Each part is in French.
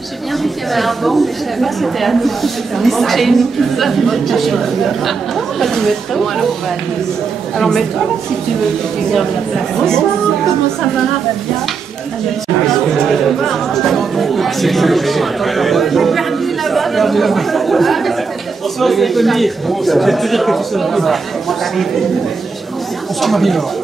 J'ai bien vu qu'il y avait un banc, mais je ne savais pas que c'était à nous. C'était un banc chez nous. Bon, alors on va aller. Alors mets-toi là si tu veux. Tu gardes la place. Bonsoir, comment ça va? Bien. Perdu là-bas. Bonsoir, c'est Tony. Je vais te dire que tu sonnes bien. Bonsoir Marie-Laure.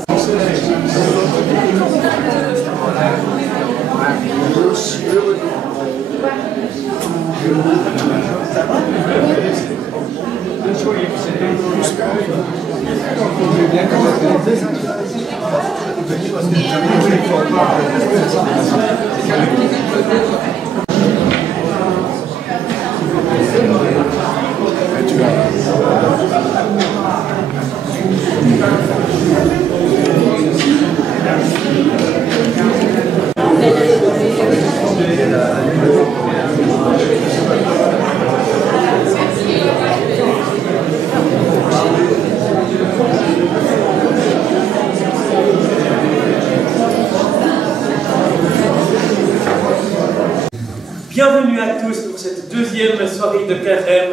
Bienvenue à tous pour cette deuxième soirée de carême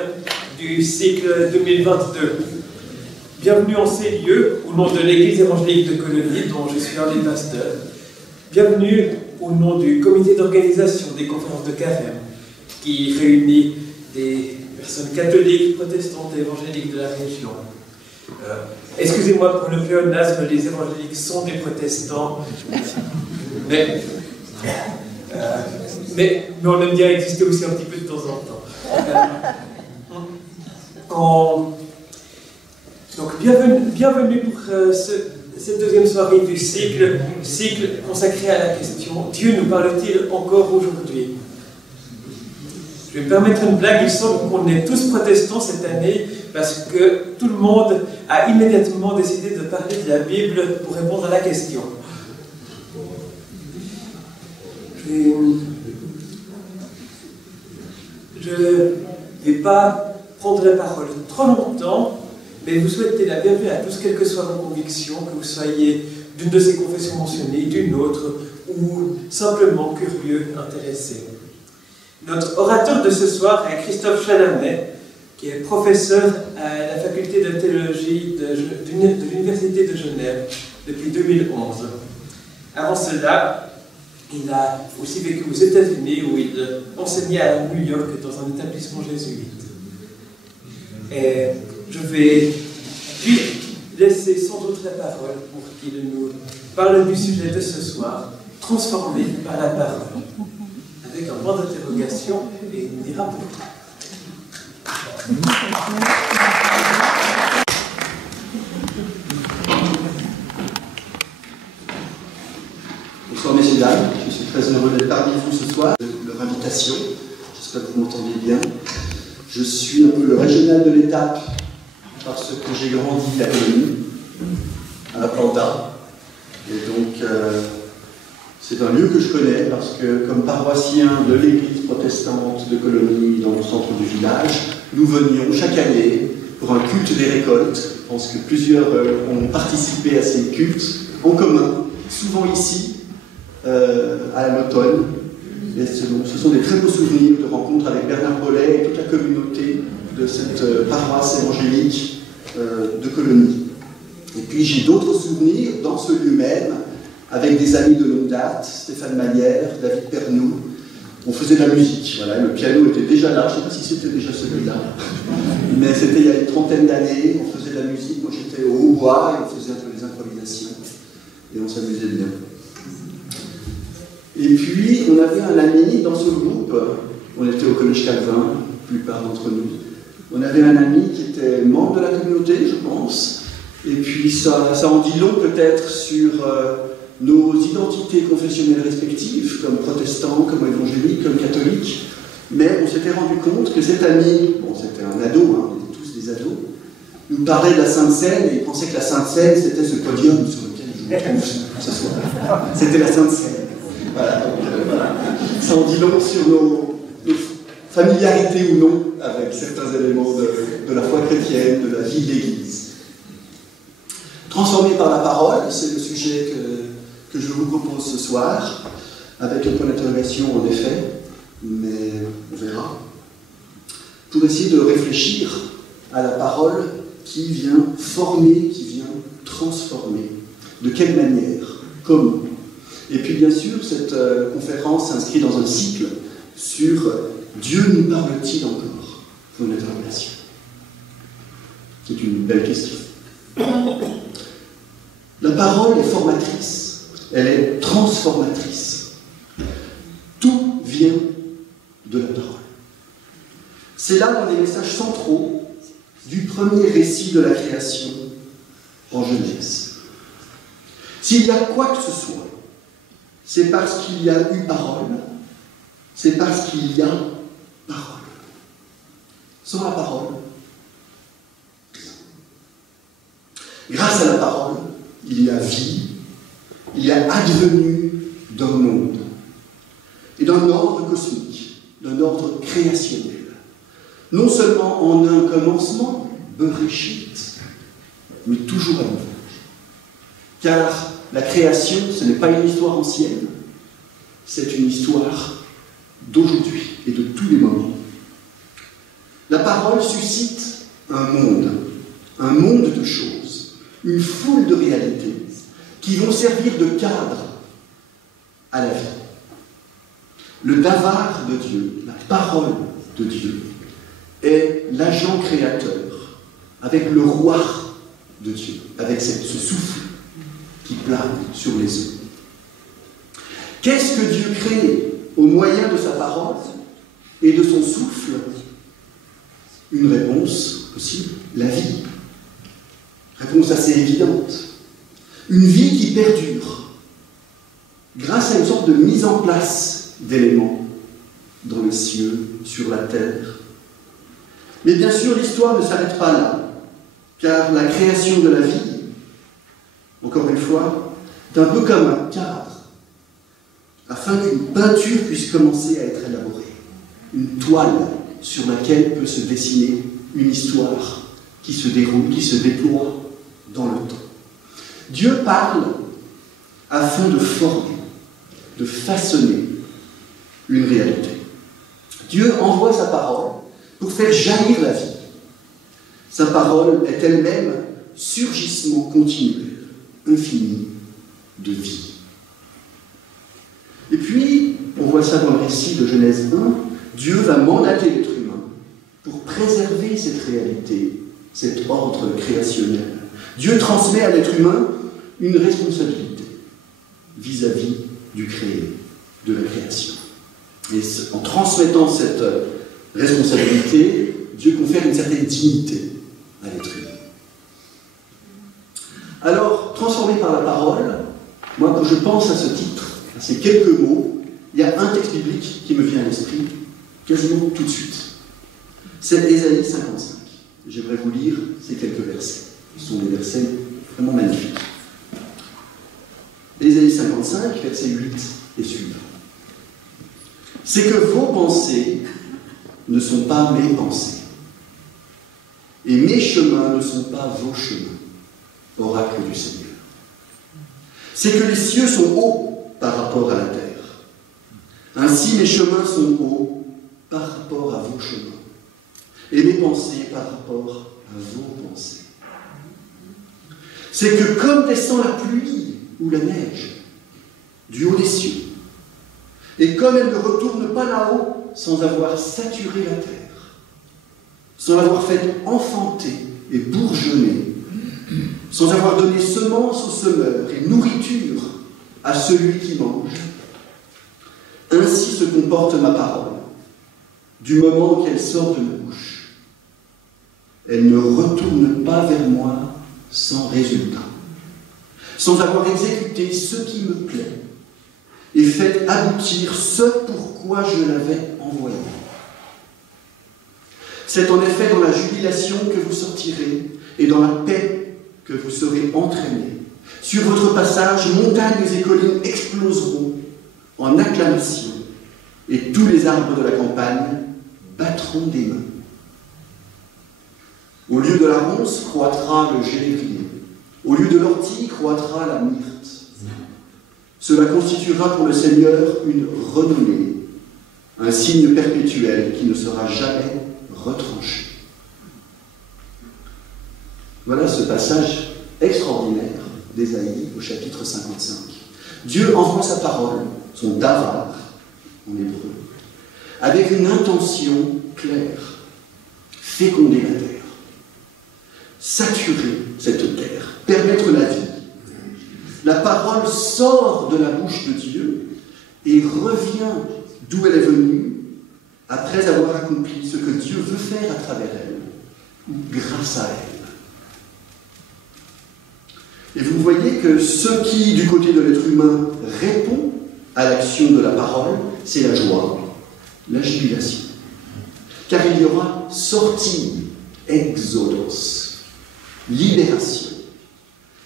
du cycle 2022. Bienvenue en ces lieux, au nom de l'Église évangélique de Colonie, dont je suis un des pasteurs. Bienvenue au nom du comité d'organisation des conférences de carême, qui réunit des personnes catholiques, protestantes et évangéliques de la région. Excusez-moi pour le pléonasme, les évangéliques sont des protestants, mais on aime bien exister aussi un petit peu de temps en temps. Donc bienvenue pour cette deuxième soirée du cycle consacré à la question « Dieu nous parle-t-il encore aujourd'hui ?» Je vais me permettre une blague, il semble qu'on est tous protestants cette année parce que tout le monde a immédiatement décidé de parler de la Bible pour répondre à la question. Je ne vais pas prendre la parole trop longtemps, mais vous souhaitez la bienvenue à tous, quelles que soient vos convictions, que vous soyez d'une de ces confessions mentionnées, d'une autre, ou simplement curieux, intéressé. Notre orateur de ce soir est Christophe Chalamet, qui est professeur à la faculté de théologie de l'Université de Genève depuis 2011. Avant cela, il a aussi vécu aux États-Unis où il enseignait à New York dans un établissement jésuite. Et je vais lui laisser sans doute la parole pour qu'il nous parle du sujet de ce soir, transformé par la parole, avec un point d'interrogation et il dira pourquoi. Bonsoir messieurs et dames, je suis très heureux d'être parmi vous ce soir, de leur invitation, j'espère que vous m'entendez bien. Je suis un peu le régional de l'étape parce que j'ai grandi à Colonie, à la Planta, et donc c'est un lieu que je connais parce que comme paroissien de l'église protestante de Colonie dans le centre du village, nous venions chaque année pour un culte des récoltes. Je pense que plusieurs ont participé à ces cultes en commun, souvent ici, à l'automne. Et ce sont des très beaux souvenirs de rencontres avec Bernard Bollet et toute la communauté de cette paroisse évangélique de Colonie. Et puis j'ai d'autres souvenirs dans ce lieu même, avec des amis de longue date, Stéphane Manière, David Pernou. On faisait de la musique, voilà, le piano était déjà là, je ne sais pas si c'était déjà celui-là, mais c'était il y a une trentaine d'années, on faisait de la musique, moi j'étais au hautbois et on faisait un peu des improvisations, et on s'amusait bien. Et puis, on avait un ami dans ce groupe, on était au Collège Calvin, la plupart d'entre nous. On avait un ami qui était membre de la communauté, je pense, et puis ça en dit long peut-être sur nos identités confessionnelles respectives, comme protestants, comme évangéliques, comme catholiques, mais on s'était rendu compte que cet ami, bon c'était un ado, hein, on était tous des ados, nous parlait de la Sainte Seine, et il pensait que la Sainte Seine c'était ce podium sur lequel je me trouve ce soir. C'était la Sainte Seine. Voilà, donc, voilà. Ça en dit long sur nos familiarités ou non avec certains éléments de la foi chrétienne, de la vie de l'Église. Transformé par la parole, c'est le sujet que je vous propose ce soir, avec un point d'interrogation en effet, mais on verra, pour essayer de réfléchir à la parole qui vient former, qui vient transformer. De quelle manière? Comment? Et puis bien sûr, cette conférence s'inscrit dans un cycle sur Dieu nous parle-t-il encore? Pour une interrogation. C'est une belle question. La parole est formatrice, elle est transformatrice. Tout vient de la parole. C'est là dans les messages centraux du premier récit de la création en Genèse. S'il y a quoi que ce soit, c'est parce qu'il y a eu parole, c'est parce qu'il y a parole. Sans la parole, grâce à la parole, il y a vie, il y a advenu d'un monde et d'un ordre cosmique, d'un ordre créationnel. Non seulement en un commencement, Bereshit, mais toujours à nouveau. Car la création, ce n'est pas une histoire ancienne, c'est une histoire d'aujourd'hui et de tous les moments. La parole suscite un monde de choses, une foule de réalités qui vont servir de cadre à la vie. Le davar de Dieu, la parole de Dieu, est l'agent créateur avec le roi de Dieu, avec ce souffle qui plane sur les eaux. Qu'est-ce que Dieu crée au moyen de sa parole et de son souffle? Une réponse possible, la vie. Réponse assez évidente. Une vie qui perdure grâce à une sorte de mise en place d'éléments dans les cieux, sur la terre. Mais bien sûr, l'histoire ne s'arrête pas là, car la création de la vie, encore une fois, est un peu comme un cadre, afin qu'une peinture puisse commencer à être élaborée, une toile sur laquelle peut se dessiner une histoire qui se déroule, qui se déploie dans le temps. Dieu parle afin de former, de façonner une réalité. Dieu envoie sa parole pour faire jaillir la vie. Sa parole est elle-même surgissement continuel, infini de vie. Et puis, on voit ça dans le récit de Genèse 1, Dieu va mandater l'être humain pour préserver cette réalité, cet ordre créationnel. Dieu transmet à l'être humain une responsabilité vis-à-vis du créé, de la création. Et en transmettant cette responsabilité, Dieu confère une certaine dignité à l'être humain. Alors, transformé par la parole, moi, quand je pense à ce titre, à ces quelques mots, il y a un texte biblique qui me vient à l'esprit quasiment tout de suite. C'est Ésaïe 55. J'aimerais vous lire ces quelques versets. Ce sont des versets vraiment magnifiques. Ésaïe 55, verset 8 et suivant. C'est que vos pensées ne sont pas mes pensées, et mes chemins ne sont pas vos chemins, oracle du Seigneur. C'est que les cieux sont hauts par rapport à la terre. Ainsi mes chemins sont hauts par rapport à vos chemins, et mes pensées par rapport à vos pensées. C'est que comme descend la pluie ou la neige du haut des cieux, et comme elle ne retourne pas là-haut sans avoir saturé la terre, sans l'avoir fait enfanter et bourgeonner, sans avoir donné semence au semeur et nourriture à celui qui mange, ainsi se comporte ma parole, du moment qu'elle sort de ma bouche. Elle ne retourne pas vers moi sans résultat, sans avoir exécuté ce qui me plaît, et fait aboutir ce pourquoi je l'avais envoyé. C'est en effet dans la jubilation que vous sortirez, et dans la paix que vous serez entraînés. Sur votre passage, montagnes et collines exploseront en acclamation, et tous les arbres de la campagne battront des mains. Au lieu de la ronce croîtra le génévrier, au lieu de l'ortie croîtra la myrte. Cela constituera pour le Seigneur une renommée, un signe perpétuel qui ne sera jamais retranché. Voilà ce passage extraordinaire d'Ésaïe au chapitre 55. Dieu envoie sa parole, son davar en hébreu, avec une intention claire: féconder la terre, saturer cette terre, permettre la vie. La parole sort de la bouche de Dieu et revient d'où elle est venue après avoir accompli ce que Dieu veut faire à travers elle, ou grâce à elle. Et vous voyez que ce qui, du côté de l'être humain, répond à l'action de la parole, c'est la joie, la jubilation. Car il y aura sortie, exodos, libération,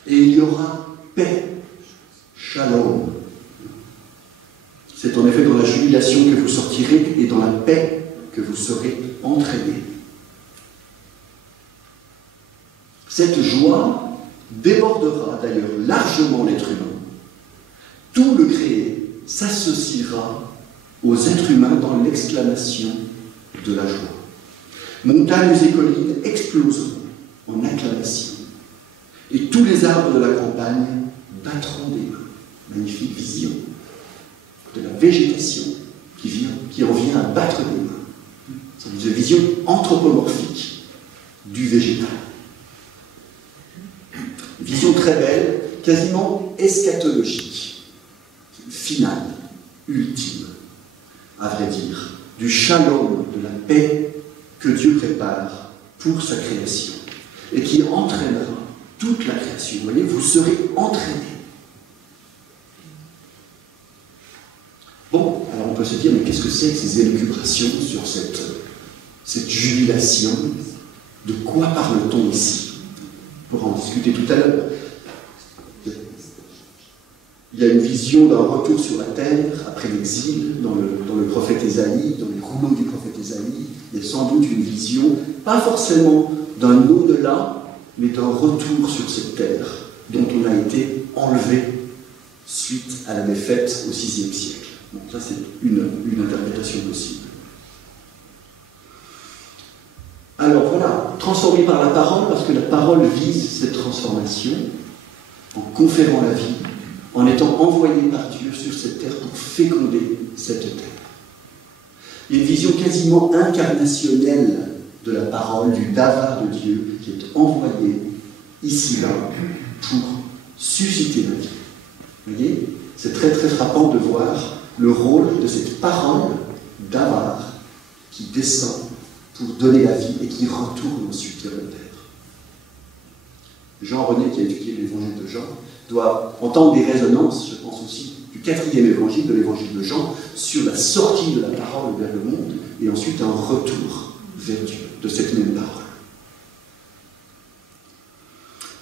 et il y aura paix, shalom. C'est en effet dans la jubilation que vous sortirez et dans la paix que vous serez entraînés. Cette joie débordera d'ailleurs largement l'être humain. Tout le créé s'associera aux êtres humains dans l'exclamation de la joie. Montagnes et collines exploseront en acclamation. Et tous les arbres de la campagne battront des mains. Magnifique vision de la végétation qui en vient à battre des mains. C'est une vision anthropomorphique du végétal. Vision très belle, quasiment eschatologique, finale, ultime, à vrai dire, du shalom, de la paix que Dieu prépare pour sa création et qui entraînera toute la création. Vous voyez, vous serez entraînés. Bon, alors on peut se dire, mais qu'est-ce que c'est que ces élucubrations sur cette jubilation? De quoi parle-t-on ici? Pour en discuter tout à l'heure. Il y a une vision d'un retour sur la terre après l'exil dans le prophète Ésaïe, dans les rouleaux du prophète Ésaïe. Il y a sans doute une vision, pas forcément d'un au-delà, mais d'un retour sur cette terre dont on a été enlevé suite à la défaite au VIe siècle. Donc ça, c'est une interprétation possible. Alors voilà, transformé par la parole, parce que la parole vise cette transformation, en conférant la vie, en étant envoyé par Dieu sur cette terre pour féconder cette terre. Il y a une vision quasiment incarnationnelle de la parole, du davar de Dieu, qui est envoyé ici-là pour susciter la vie. Vous voyez, c'est très très frappant de voir le rôle de cette parole davar qui descend pour donner la vie et qui retourne ensuite vers la terre. Jean René, qui a étudié l'évangile de Jean, doit entendre des résonances, je pense aussi, du 4e évangile, de l'évangile de Jean, sur la sortie de la parole vers le monde et ensuite un retour vers Dieu de cette même parole.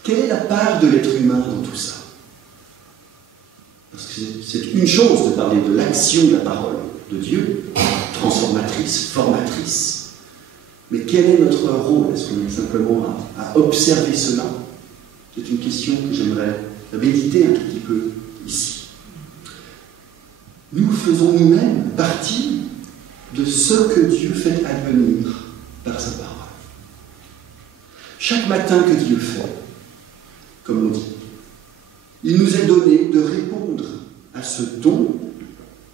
Quelle est la part de l'être humain dans tout ça? Parce que c'est une chose de parler de l'action de la parole de Dieu, transformatrice, formatrice. Mais quel est notre rôle? Est-ce qu'on est simplement à observer cela? C'est une question que j'aimerais méditer un tout petit peu ici. Nous faisons nous-mêmes partie de ce que Dieu fait advenir par sa parole. Chaque matin que Dieu fait, comme on dit, il nous est donné de répondre à ce don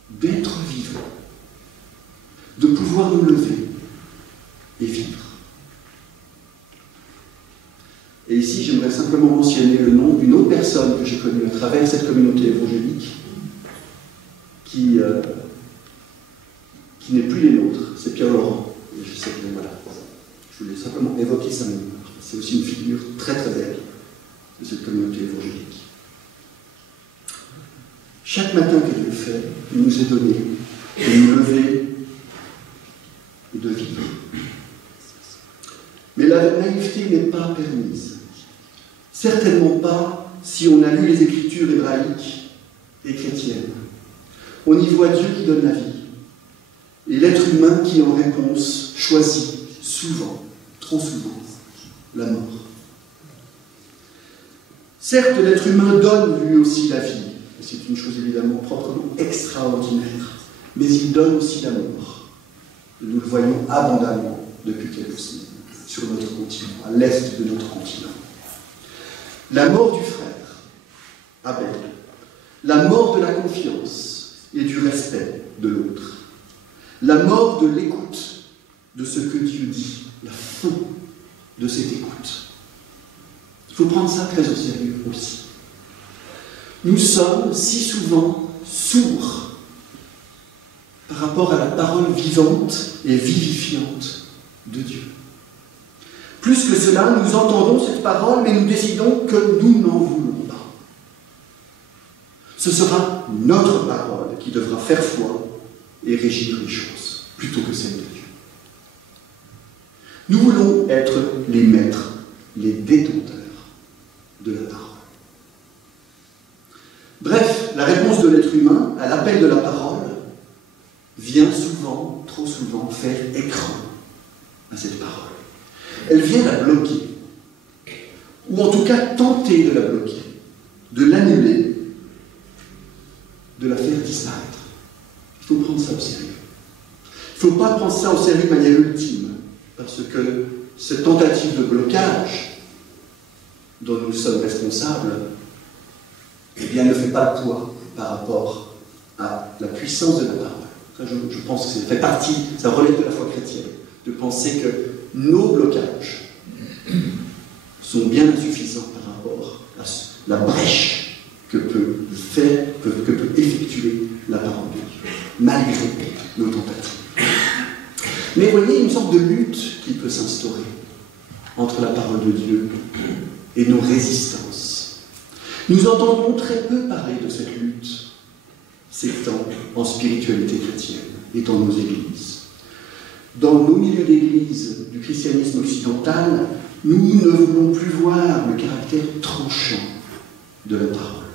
d'être vivant, de pouvoir nous lever et vivre. Et ici, j'aimerais simplement mentionner le nom d'une autre personne que j'ai connue à travers cette communauté évangélique, qui n'est plus les nôtres, c'est Pierre Laurent. Et je sais que voilà, je voulais simplement évoquer sa mémoire. C'est aussi une figure très très belle de cette communauté évangélique. Chaque matin que Dieu fait, il nous est donné de nous lever et de vivre. Mais la naïveté n'est pas permise. Certainement pas si on a lu les Écritures hébraïques et chrétiennes. On y voit Dieu qui donne la vie. Et l'être humain qui, en réponse, choisit souvent, trop souvent, la mort. Certes, l'être humain donne lui aussi la vie, et c'est une chose évidemment proprement extraordinaire, mais il donne aussi l'amour. Nous le voyons abondamment depuis quelques semaines sur notre continent, à l'est de notre continent. La mort du frère, Abel, la mort de la confiance et du respect de l'autre, la mort de l'écoute de ce que Dieu dit, la fin de cette écoute. Il faut prendre ça très au sérieux aussi. Nous sommes si souvent sourds par rapport à la parole vivante et vivifiante de Dieu. Plus que cela, nous entendons cette parole, mais nous décidons que nous n'en voulons pas. Ce sera notre parole qui devra faire foi et régir les choses, plutôt que celle de Dieu. Nous voulons être les maîtres, les détenteurs de la parole. Bref, la réponse de l'être humain à l'appel de la parole vient souvent, trop souvent, faire écran à cette parole. Elle vient la bloquer, ou en tout cas tenter de la bloquer, de l'annuler, de la faire disparaître. Il faut prendre ça au sérieux. Il ne faut pas prendre ça au sérieux de manière ultime, parce que cette tentative de blocage dont nous sommes responsables, eh bien, ne fait pas le poids par rapport à la puissance de la parole. Ça, je pense que ça fait partie, ça relève de la foi chrétienne, de penser que nos blocages sont bien insuffisants par rapport à la brèche que peut effectuer la parole de Dieu, malgré nos tentatives. Mais voyez, il y a une sorte de lutte qui peut s'instaurer entre la parole de Dieu et nos résistances. Nous entendons très peu parler de cette lutte ces temps en spiritualité chrétienne et dans nos églises. Dans nos milieux d'église du christianisme occidental, nous ne voulons plus voir le caractère tranchant de la parole.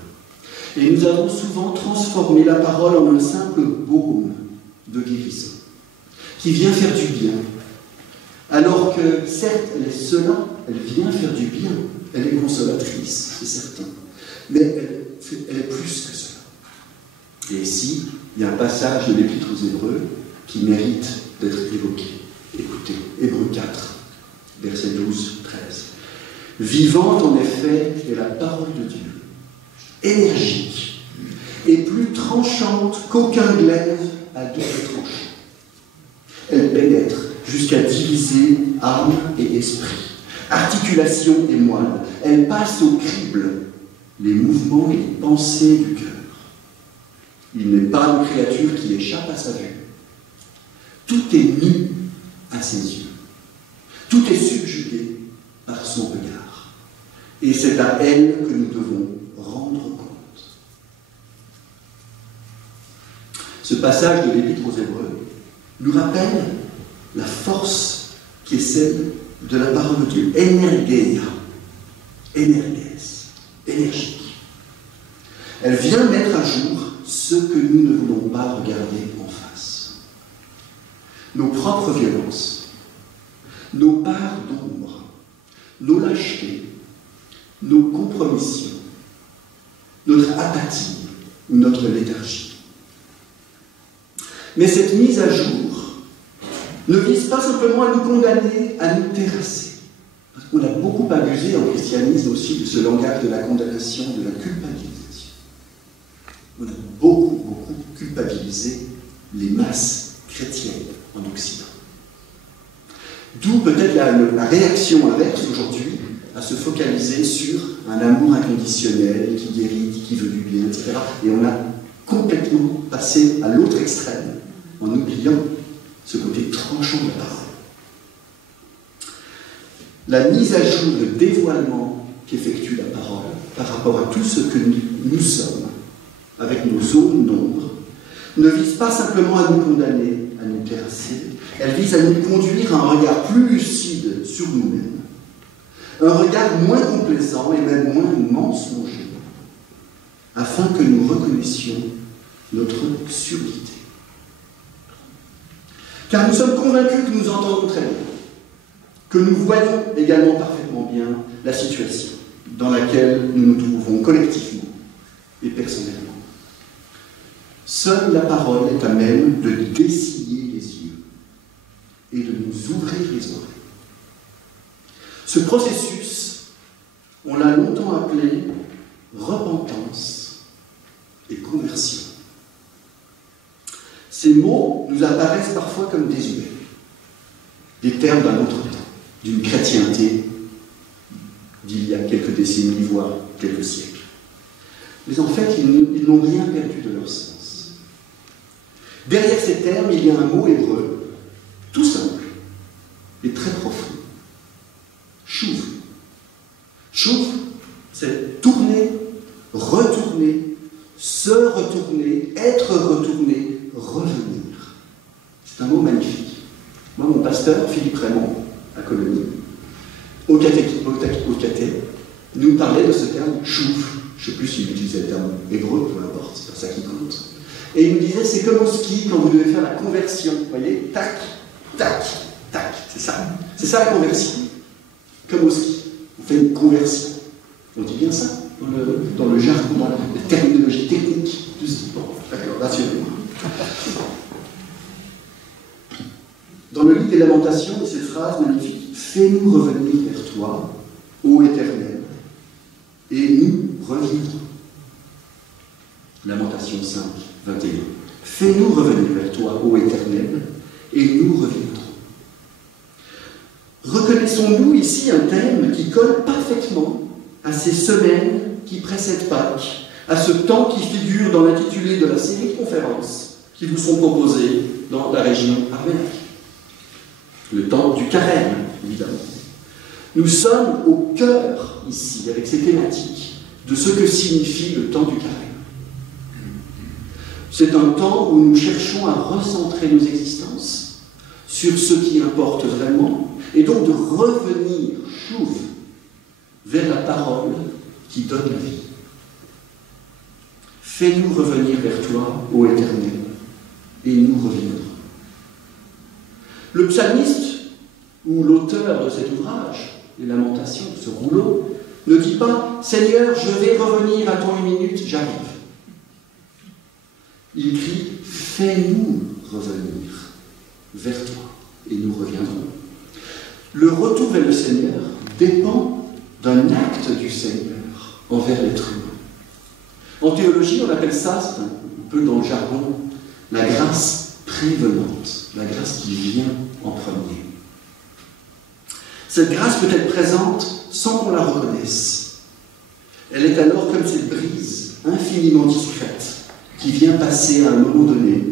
Et nous avons souvent transformé la parole en un simple baume de guérison, qui vient faire du bien. Alors que, certes, elle est cela, elle vient faire du bien, elle est consolatrice, c'est certain, mais elle est plus que cela. Et ici, il y a un passage de l'Épître aux Hébreux qui mérite d'être évoqué. Écoutez, Hébreux 4, versets 12, 13. Vivante en effet est la parole de Dieu, énergique et plus tranchante qu'aucun glaive à double tranchant. Elle pénètre jusqu'à diviser âme et esprit, articulation et moelle. Elle passe au crible les mouvements et les pensées du cœur. Il n'est pas une créature qui échappe à sa vue. Tout est nu à ses yeux. Tout est subjugué par son regard. Et c'est à elle que nous devons rendre compte. Ce passage de l'Épître aux Hébreux nous rappelle la force qui est celle de la parole de Dieu. Energeia. Energes. Énergique. Elle vient mettre à jour ce que nous ne voulons pas regarder en face. Nos propres violences, nos parts d'ombre, nos lâchetés, nos compromissions, notre apathie ou notre léthargie. Mais cette mise à jour ne vise pas simplement à nous condamner, à nous terrasser. Parce qu'on a beaucoup abusé en christianisme aussi de ce langage de la condamnation, de la culpabilisation. On a beaucoup culpabilisé les masses chrétiennes en Occident. D'où peut-être la réaction inverse aujourd'hui à se focaliser sur un amour inconditionnel qui guérit, qui veut du bien, etc. Et on a complètement passé à l'autre extrême en oubliant ce côté tranchant de la parole. La mise à jour, le dévoilement qu'effectue la parole par rapport à tout ce que nous sommes, avec nos zones d'ombre, ne vise pas simplement à nous condamner, à nous terrasser, elle vise à nous conduire à un regard plus lucide sur nous-mêmes, un regard moins complaisant et même moins mensonger, afin que nous reconnaissions notre surdité. Car nous sommes convaincus que nous entendons très bien, que nous voyons également parfaitement bien la situation dans laquelle nous nous trouvons collectivement et personnellement. Seule la parole est à même de dessiller les yeux et de nous ouvrir les oreilles. Ce processus, on l'a longtemps appelé repentance et conversion. Ces mots nous apparaissent parfois comme désuets, des termes d'un autre temps, d'une chrétienté d'il y a quelques décennies, voire quelques siècles. Mais en fait, ils n'ont rien perdu de leur sens. Derrière ces termes, il y a un mot hébreu, tout simple et très profond. Chouv. Chouv, c'est tourner, retourner, se retourner, être retourné, revenir. C'est un mot magnifique. Moi, mon pasteur, Philippe Raymond, à Colonie, au caté, nous parlait de ce terme chouv. Je ne sais plus s'il utilisait le terme hébreu, peu importe, c'est pas ça qui compte. Et il nous disait, c'est comme au ski quand vous devez faire la conversion. Vous voyez, tac, tac, tac, c'est ça. C'est ça la conversion. Comme au ski, on fait une conversion. On dit bien ça dans le jargon, dans la terminologie technique du ski. Bon, d'accord, rassurez-moi. Dans le livre des Lamentations, il y a cette phrase magnifique. Fais-nous revenir vers toi, ô Éternel, et nous reviendrons. Lamentation 5, 21. Fais-nous revenir vers toi, ô Éternel, et nous reviendrons. Reconnaissons-nous ici un thème qui colle parfaitement à ces semaines qui précèdent Pâques, à ce temps qui figure dans l'intitulé de la série de conférences qui vous sont proposées dans la région Arménaque. Le temps du carême, évidemment. Nous sommes au cœur, ici, avec ces thématiques, de ce que signifie le temps du carême. C'est un temps où nous cherchons à recentrer nos existences sur ce qui importe vraiment, et donc de revenir, chouv, vers la parole qui donne la vie. Fais-nous revenir vers toi, ô Éternel, et nous reviendrons. Le psalmiste, ou l'auteur de cet ouvrage, les Lamentations, ce rouleau, ne dit pas « Seigneur, je vais revenir, attends une minute, j'arrive ». Il crie « Fais-nous revenir vers toi, et nous reviendrons ». Le retour vers le Seigneur dépend d'un acte du Seigneur envers l'être humain. En théologie, on appelle ça, c'est un peu dans le jargon, la grâce prévenante, la grâce qui vient en premier. Cette grâce peut être présente sans qu'on la reconnaisse. Elle est alors comme cette brise infiniment discrète qui vient passer à un moment donné,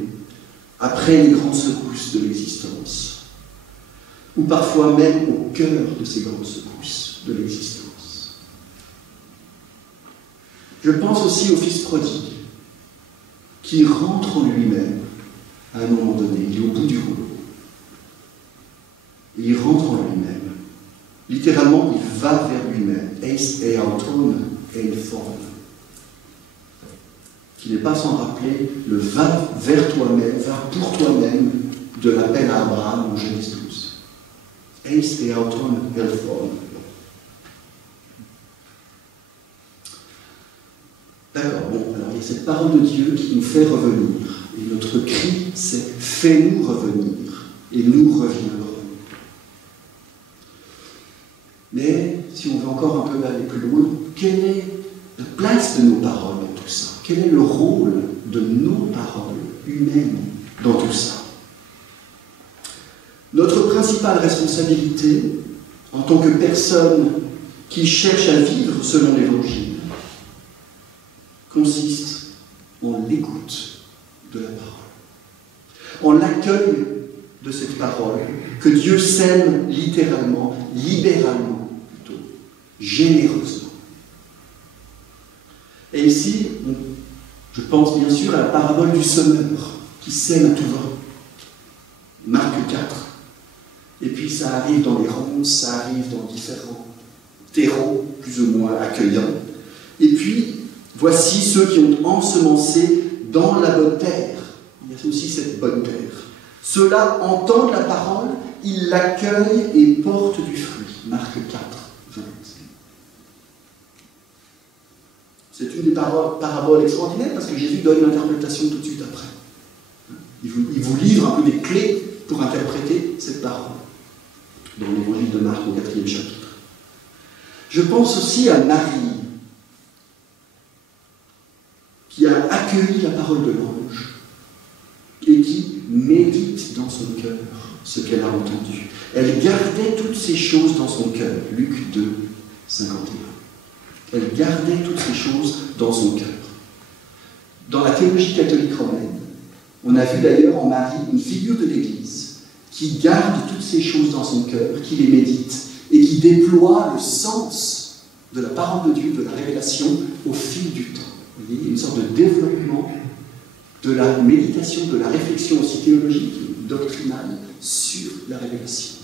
après les grandes secousses de l'existence, ou parfois même au cœur de ces grandes secousses de l'existence. Je pense aussi au Fils prodigue, qui rentre en lui-même à un moment donné, il est au bout du rouleau. Et il rentre en lui-même. Littéralement, il va vers lui-même. Eis eauton eiphon. Qui n'est pas sans rappeler le va vers toi-même, va pour toi-même de l'appel à Abraham en Genèse 12. Eis eauton eiphon. D'accord, bon, alors il y a cette parole de Dieu qui nous fait revenir. Et notre cri, c'est « Fais-nous revenir, et nous reviendrons ». Mais, si on veut encore un peu aller plus loin, quelle est la place de nos paroles dans tout ça? Quel est le rôle de nos paroles humaines dans tout ça? Notre principale responsabilité, en tant que personne qui cherche à vivre selon l'Évangile, consiste en l'écoute de la parole, en l'accueil de cette parole que Dieu sème littéralement, libéralement plutôt, généreusement. Et ici, je pense bien sûr à la parabole du semeur qui sème à tout vent. Marc 4. Et puis ça arrive dans les ronces, ça arrive dans différents terreaux plus ou moins accueillants. Et puis, voici ceux qui ont ensemencé dans la bonne terre. Il y a aussi cette bonne terre. Ceux-là entendent la parole, ils l'accueillent et portent du fruit. Marc 4, 20. C'est une des paraboles extraordinaires parce que Jésus donne une interprétation tout de suite après. Il vous livre un peu des clés pour interpréter cette parole dans l'évangile de Marc au 4e chapitre. Je pense aussi à Marie qui a accueilli la parole de l'ange et qui médite dans son cœur ce qu'elle a entendu. Elle gardait toutes ces choses dans son cœur. Luc 2, 51. Elle gardait toutes ces choses dans son cœur. Dans la théologie catholique romaine, on a vu d'ailleurs en Marie une figure de l'Église qui garde toutes ces choses dans son cœur, qui les médite et qui déploie le sens de la parole de Dieu, de la révélation au fil du temps. Vous voyez, il y a une sorte de développement de la méditation, de la réflexion aussi théologique, doctrinale, sur la révélation.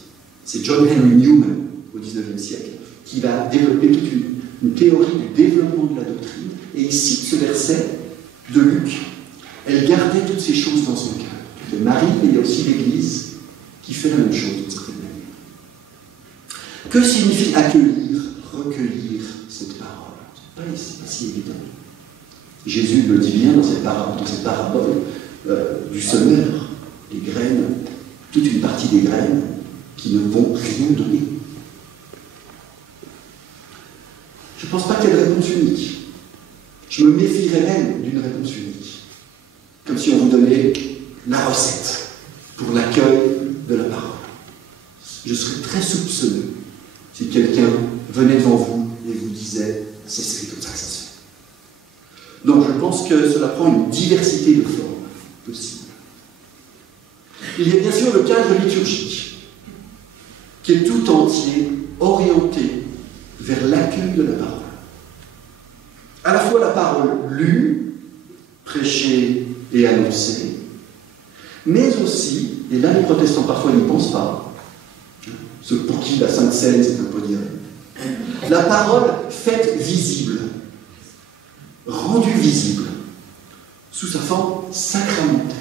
C'est John Henry Newman, au XIXe siècle, qui va développer toute une théorie du développement de la doctrine, et il cite ce verset de Luc. Elle gardait toutes ces choses dans son cœur. Il y a Marie, mais il y a aussi l'Église qui fait la même chose d'une certaine manière. Que signifie accueillir, recueillir cette parole? C'est pas si évident. Jésus le dit bien dans cette parabole du semeur, les graines, toute une partie des graines qui ne vont rien donner. Je ne pense pas qu'il y ait de réponse unique. Je me méfierais même d'une réponse unique. Comme si on vous donnait la recette pour l'accueil de la parole. Je serais très soupçonneux si quelqu'un venait devant vous et vous disait « c'est comme ça que ça se fait ». Donc je pense que cela prend une diversité de formes possibles. Il y a bien sûr le cadre liturgique, qui est tout entier orienté vers l'accueil de la parole. À la fois la parole lue, prêchée et annoncée, mais aussi, et là les protestants parfois n'y pensent pas, ceux pour qui la Sainte Seine c'est un peu dire, la parole faite visible, rendue visible, sous sa forme sacramentelle,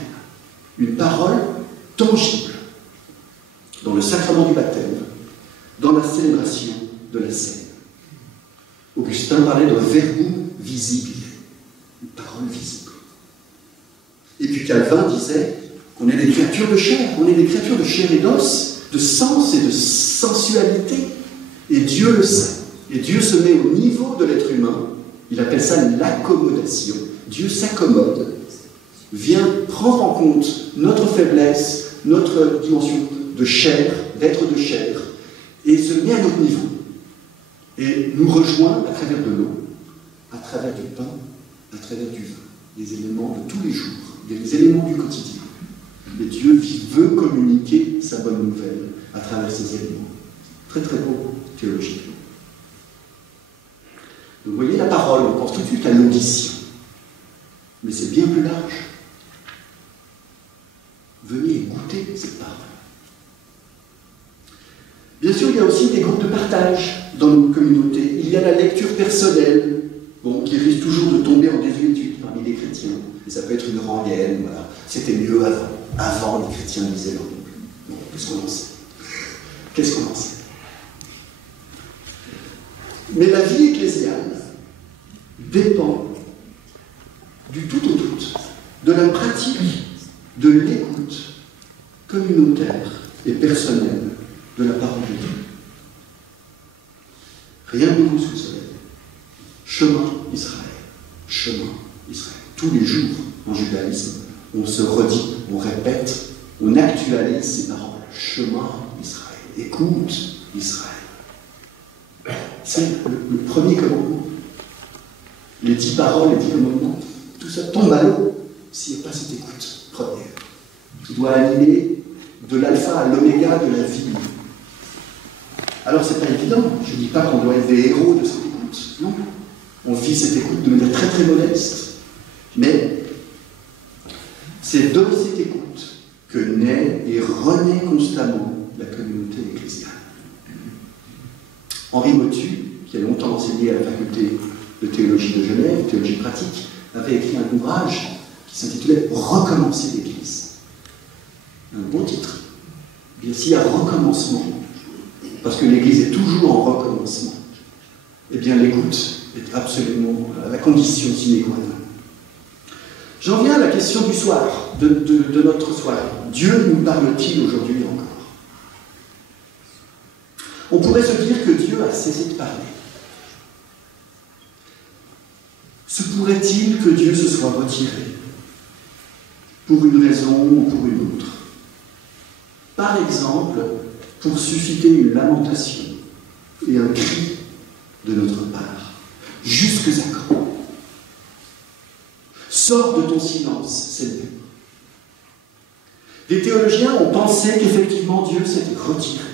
une parole tangible, dans le sacrement du baptême, dans la célébration de la scène. Augustin parlait de verbum visible, une parole visible. Et puis Calvin disait qu'on est des créatures de chair, on est des créatures de chair et d'os, de sens et de sensualité. Et Dieu le sait. Et Dieu se met au niveau de l'être humain. Il appelle ça l'accommodation. Dieu s'accommode, vient prendre en compte notre faiblesse, notre dimension de chair, d'être de chair, et se met à notre niveau. Et nous rejoint à travers de l'eau, à travers du pain, à travers du vin, les éléments de tous les jours, les éléments du quotidien. Et Dieu veut communiquer sa bonne nouvelle à travers ces éléments. Très très beau théologiquement. Vous voyez la parole, on pense tout de suite à l'audition. Mais c'est bien plus large. Venez goûter cette parole. Bien sûr, il y a aussi des groupes de partage dans nos communautés. Il y a la lecture personnelle, qui risque toujours de tomber en désuétude parmi les chrétiens. Et ça peut être une rengaine, voilà. C'était mieux avant. Avant, les chrétiens lisaient leur Bible. Bon, qu'est-ce qu'on en sait? Qu'est-ce qu'on en sait? Mais la vie ecclésiale dépend du tout au tout, de la pratique de l'écoute communautaire et personnelle de la parole de Dieu. Rien de nouveau sous le soleil. Chemin Israël. Chemin Israël. Tous les jours, en judaïsme, on se redit, on répète, on actualise ces paroles. Chemin Israël. Écoute Israël. C'est le premier commandement. Les 10 paroles, les 10 commandements, tout ça tombe à l'eau s'il n'y a pas cette écoute première, qui doit animer de l'alpha à l'oméga de la vie. Alors c'est pas évident, je ne dis pas qu'on doit être des héros de cette écoute, non. On vit cette écoute de manière très très modeste, mais c'est de cette écoute que naît et renaît constamment la communauté ecclésiale. Henri Motu, qui a longtemps enseigné à la faculté de théologie de Genève, théologie pratique, avait écrit un ouvrage qui s'intitulait « Recommencer l'Église ». Un bon titre. Bien s'il y a recommencement, parce que l'Église est toujours en recommencement, eh bien l'écoute est absolument la condition sine qua non. J'en viens à la question du soir, de notre soirée. Dieu nous parle-t-il aujourd'hui encore? On pourrait se dire que Dieu a cessé de parler. Se pourrait-il que Dieu se soit retiré pour une raison ou pour une autre? Par exemple, pour susciter une lamentation et un cri de notre part. Jusque à quand? Sors de ton silence, Seigneur. Des théologiens ont pensé qu'effectivement Dieu s'était retiré,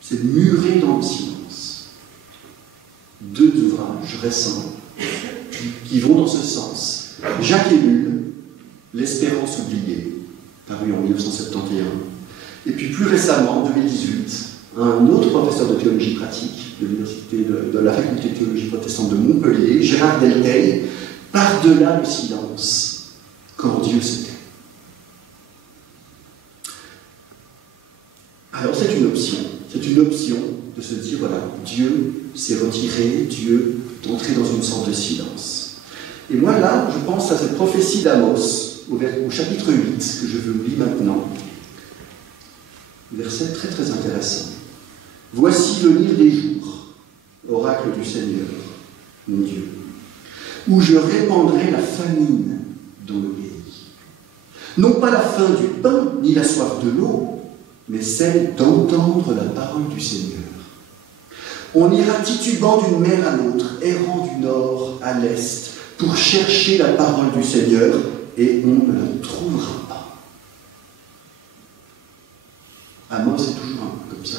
s'est muré dans le silence. Deux ouvrages récents qui vont dans ce sens. Jacques Ellul, L'Espérance oubliée, paru en 1971. Et puis plus récemment, en 2018, un autre professeur de théologie pratique de l'université de la faculté de théologie protestante de Montpellier, Gérard Delteil, Par-delà le silence, quand Dieu se tait. Alors c'est une option de se dire, voilà, Dieu s'est retiré, Dieu est entré dans une sorte de silence. Et moi là, je pense à cette prophétie d'Amos, au chapitre 8, que je vous lis maintenant. Verset très très intéressant. Voici venir des jours, oracle du Seigneur, mon Dieu, où je répandrai la famine dans le pays. Non pas la faim du pain, ni la soif de l'eau, mais celle d'entendre la parole du Seigneur. On ira titubant d'une mer à l'autre, errant du nord à l'est, pour chercher la parole du Seigneur, et on ne la trouvera pas. Amos, c'est toujours un peu comme ça.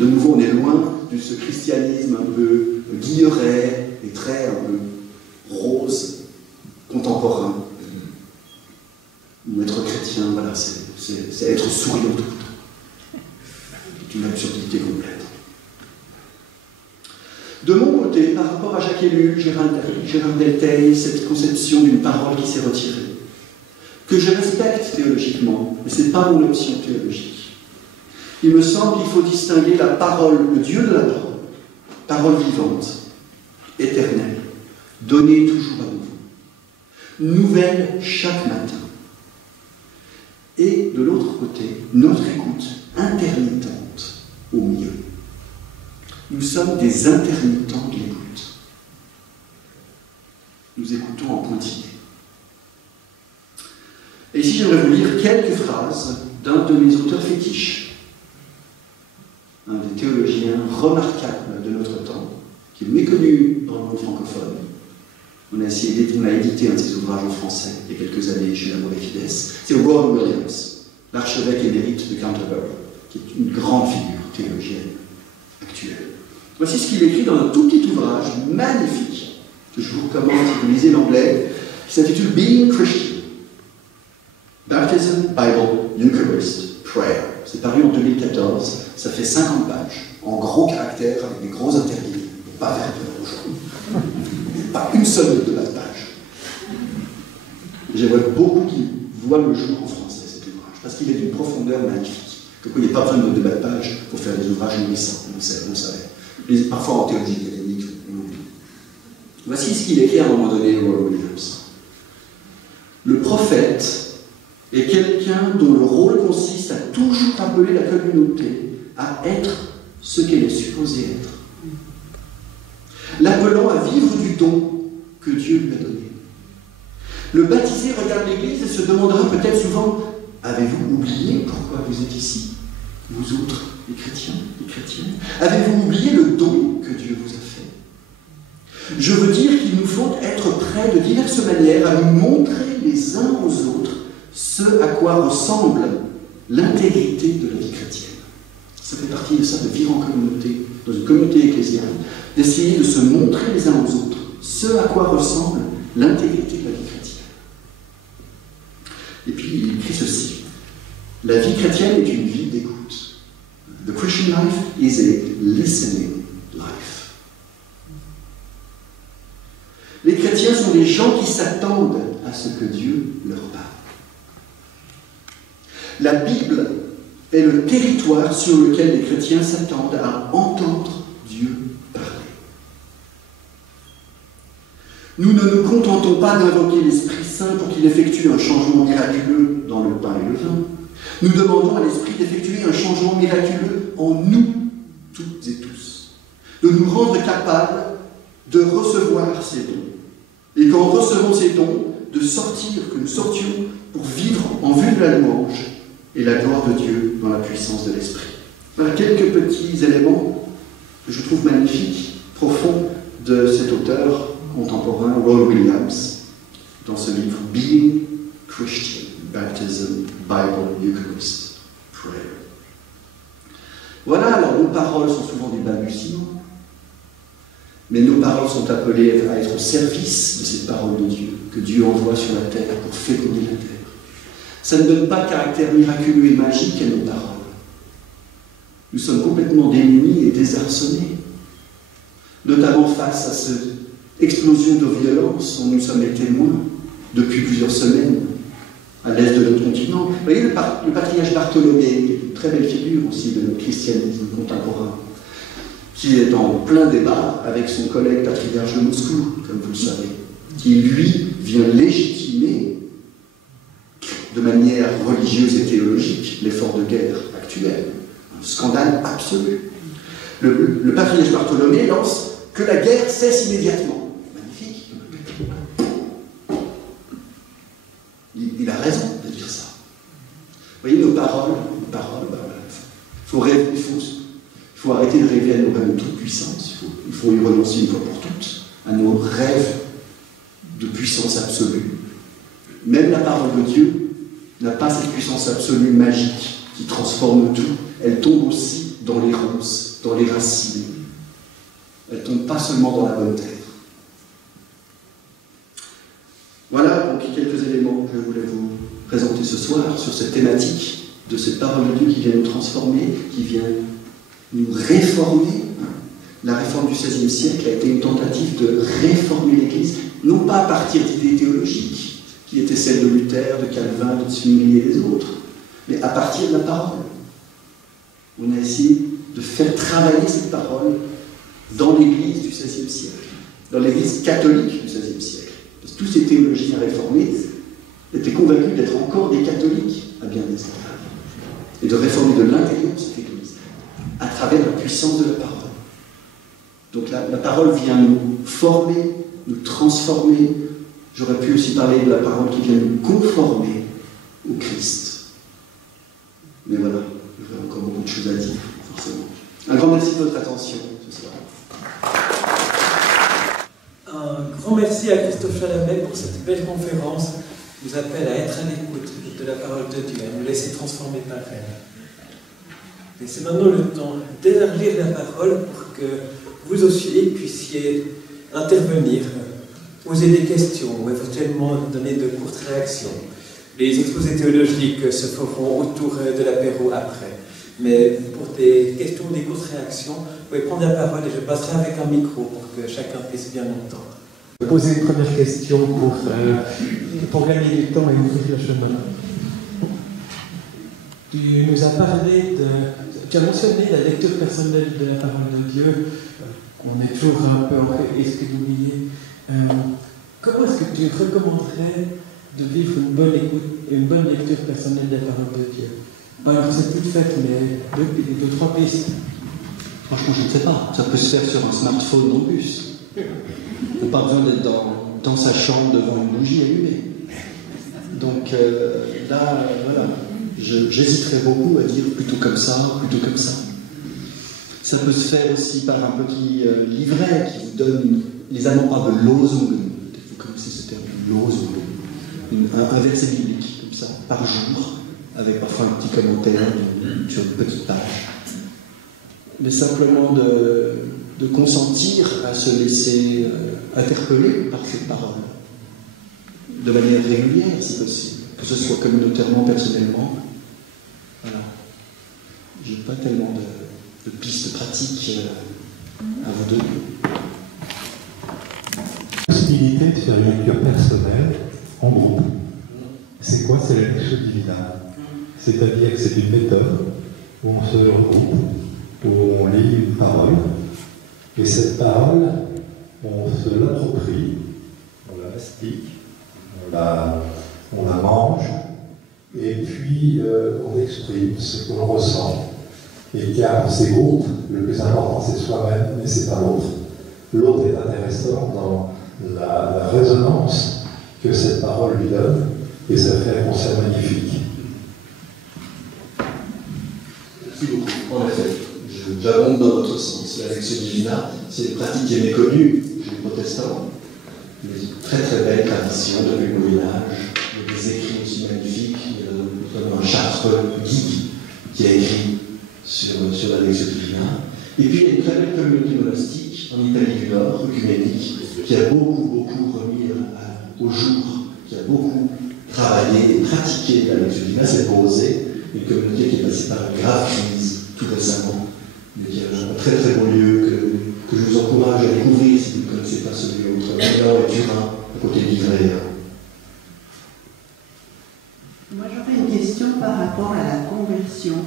De nouveau, on est loin de ce christianisme un peu guilleret et très un peu rose, contemporain. Ou être chrétien, voilà, c'est être souriant tout le temps. C'est une absurdité complète. De mon côté, par rapport à Jacques Ellul, Gérard Delteil, cette conception d'une parole qui s'est retirée, que je respecte théologiquement, mais ce n'est pas mon option théologique. Il me semble qu'il faut distinguer la parole, le Dieu de la parole, parole vivante, éternelle, donnée toujours à nouveau, nouvelle chaque matin. Et de l'autre côté, notre écoute intermittente au mieux. Nous sommes des intermittents de l'écoute. Nous écoutons en pointillé. Et ici, j'aimerais vous lire quelques phrases d'un de mes auteurs fétiches, un des théologiens remarquables de notre temps, qui est méconnu dans le monde francophone. On a édité un de ses ouvrages en français il y a quelques années chez L'Amour et Fides. C'est Warren Williams, l'archevêque émérite de Canterbury, qui est une grande figure théologienne actuelle. Voici ce qu'il écrit dans un tout petit ouvrage magnifique, que je vous recommande si vous lisez l'anglais, qui s'intitule Being Christian. Baptism, Bible, Eucharist, Prayer. C'est paru en 2014, ça fait 50 pages, en gros caractères, avec des gros interlignes. Pas faire peur aux gens. Pas une seule de la page. J'aimerais beaucoup qu'il voit le jour en français, cet ouvrage, parce qu'il est d'une profondeur magnifique. Il n'y a pas besoin de belles pages pour faire des ouvrages nourrissants, vous le savez. Parfois en théologie académique. Voici ce qu'il écrit à un moment donné, Warren Williams. Le prophète est quelqu'un dont le rôle consiste à toujours appeler la communauté à être ce qu'elle est supposée être, l'appelant à vivre du don que Dieu lui a donné. Le baptisé regarde l'Église et se demandera peut-être souvent: avez-vous oublié pourquoi vous êtes ici, vous autres, les chrétiens, les chrétiennes? Avez-vous oublié le don que Dieu vous a fait? Je veux dire qu'il nous faut être prêts de diverses manières à nous montrer les uns aux autres ce à quoi ressemble l'intégrité de la vie chrétienne. Ça fait partie de ça, de vivre en communauté, dans une communauté ecclésiale, d'essayer de se montrer les uns aux autres ce à quoi ressemble l'intégrité de la vie chrétienne. Et puis il écrit ceci: la vie chrétienne est une vie d'écoute. The Christian life is a listening life. Les chrétiens sont des gens qui s'attendent à ce que Dieu leur parle. La Bible est le territoire sur lequel les chrétiens s'attendent à entendre Dieu Nous ne nous contentons pas d'invoquer l'Esprit Saint pour qu'il effectue un changement miraculeux dans le pain et le vin. Nous demandons à l'Esprit d'effectuer un changement miraculeux en nous, toutes et tous, de nous rendre capables de recevoir ces dons. Et quand nous recevons ces dons, de sortir, que nous sortions pour vivre en vue de la louange et la gloire de Dieu dans la puissance de l'Esprit. Voilà quelques petits éléments que je trouve magnifiques, profonds, de cet auteur contemporain, Roy Williams, dans ce livre « Being Christian, Baptism, Bible, Eucharist, Prayer ». Voilà, alors nos paroles sont souvent des balbutiements, mais nos paroles sont appelées à être au service de cette parole de Dieu, que Dieu envoie sur la terre pour féconder la terre. Ça ne donne pas de caractère miraculeux et magique à nos paroles. Nous sommes complètement démunis et désarçonnés, notamment face à cette explosion de violence dont nous sommes les témoins depuis plusieurs semaines à l'est de notre continent. Vous voyez, le patriarche Bartholomé, qui est une très belle figure aussi de notre christianisme contemporain, qui est en plein débat avec son collègue patriarche de Moscou, comme vous le savez, qui, lui, vient légitimer de manière religieuse et théologique l'effort de guerre actuel. Un scandale absolu. Le patriarche Bartholomé lance que la guerre cesse immédiatement. Magnifique. Il a raison de dire ça. Vous voyez, nos paroles, il faut arrêter de rêver à nos rêves de toute puissance. Il faut y renoncer une fois pour toutes à nos rêves de puissance absolue. Même la parole de Dieu n'a pas cette puissance absolue magique qui transforme tout. Elle tombe aussi dans les ronces, dans les racines. Elle ne tombe pas seulement dans la bonne terre. Voilà donc quelques éléments que je voulais vous présenter ce soir sur cette thématique de cette parole de Dieu qui vient nous transformer, qui vient nous réformer. La réforme du XVIe siècle a été une tentative de réformer l'Église, non pas à partir d'idées théologiques, qui étaient celles de Luther, de Calvin, de Zwingli et des autres, mais à partir de la parole. On a essayé de faire travailler cette parole dans l'Église du XVIe siècle, dans l'Église catholique du XVIe siècle. Parce que tous ces théologiens réformés étaient convaincus d'être encore des catholiques à bien des égards, et de réformer de l'intérieur cette Église, à travers la puissance de la parole. Donc la parole vient nous former, nous transformer. J'aurais pu aussi parler de la parole qui vient nous conformer au Christ. Mais voilà, j'aurais encore beaucoup de choses à dire, forcément. Un grand merci de votre attention ce soir. Un grand merci à Christophe Chalamet pour cette belle conférence qui nous appelle à être à l'écoute de la parole de Dieu, à nous laisser transformer par elle. Et c'est maintenant le temps d'élargir la parole pour que vous aussi puissiez intervenir, poser des questions ou éventuellement donner de courtes réactions. Les exposés théologiques se feront autour de l'apéro après. Mais pour des questions ou des courtes réactions, vous pouvez prendre la parole et je passerai avec un micro pour que chacun puisse bien entendre. Poser une première question pour gagner du temps et ouvrir le chemin. Tu nous as parlé tu as mentionné la lecture personnelle de la parole de Dieu, qu'on est toujours un peu en risque d'oublier. Comment est-ce que tu recommanderais de vivre une bonne lecture personnelle de la parole de Dieu? Alors c'est toute faite, mais deux, trois pistes. Franchement, je ne sais pas. Ça peut se faire sur un smartphone en bus. On n'a pas besoin d'être dans sa chambre devant une bougie allumée. Donc là, voilà. J'hésiterais beaucoup à dire plutôt comme ça, plutôt comme ça. Ça peut se faire aussi par un petit livret qui vous donne les amours de Losungen. Vous connaissez ce terme, Losungen. Un verset biblique, comme ça, par jour, avec parfois un petit commentaire sur une petite page. Mais simplement de consentir à se laisser interpeller par ces paroles, de manière régulière si possible, que ce soit communautairement, personnellement. Voilà. Je n'ai pas tellement de pistes pratiques à vous donner. La possibilité de faire une lecture personnelle en groupe. C'est quoi? C'est la lecture divina. C'est-à-dire que c'est une méthode où on se regroupe, où on lit une parole, et cette parole, on se l'approprie, on la mastique, on la mange, et puis on exprime ce que l'on ressent. Et car pour ces groupes, le plus important c'est soi-même, mais c'est pas l'autre. L'autre est intéressant dans la résonance que cette parole lui donne, et ça fait un concert magnifique. Merci beaucoup. En effet, j'abonde dans votre sens. La Lectio Divina, c'est une pratique qui est méconnue chez les protestants, mais une très très belle tradition depuis le Moyen-Âge. Il y a des écrits aussi magnifiques. Il y a notamment un Chartres Guy qui a écrit sur la Lectio Divina. Et puis il y a une très belle communauté monastique en Italie du Nord, œcuménique, qui a beaucoup remis au jour, qui a beaucoup travaillé et pratiqué la Lectio Divina, c'est Rosé, une communauté qui est passée par une grave crise tout récemment, mais qui est un très très beau lieu que je vous encourage à découvrir si vous ne connaissez pas ce lieu, entre Milan et Turin, à côté d'Ivrea. Moi j'aurais une question par rapport à la conversion,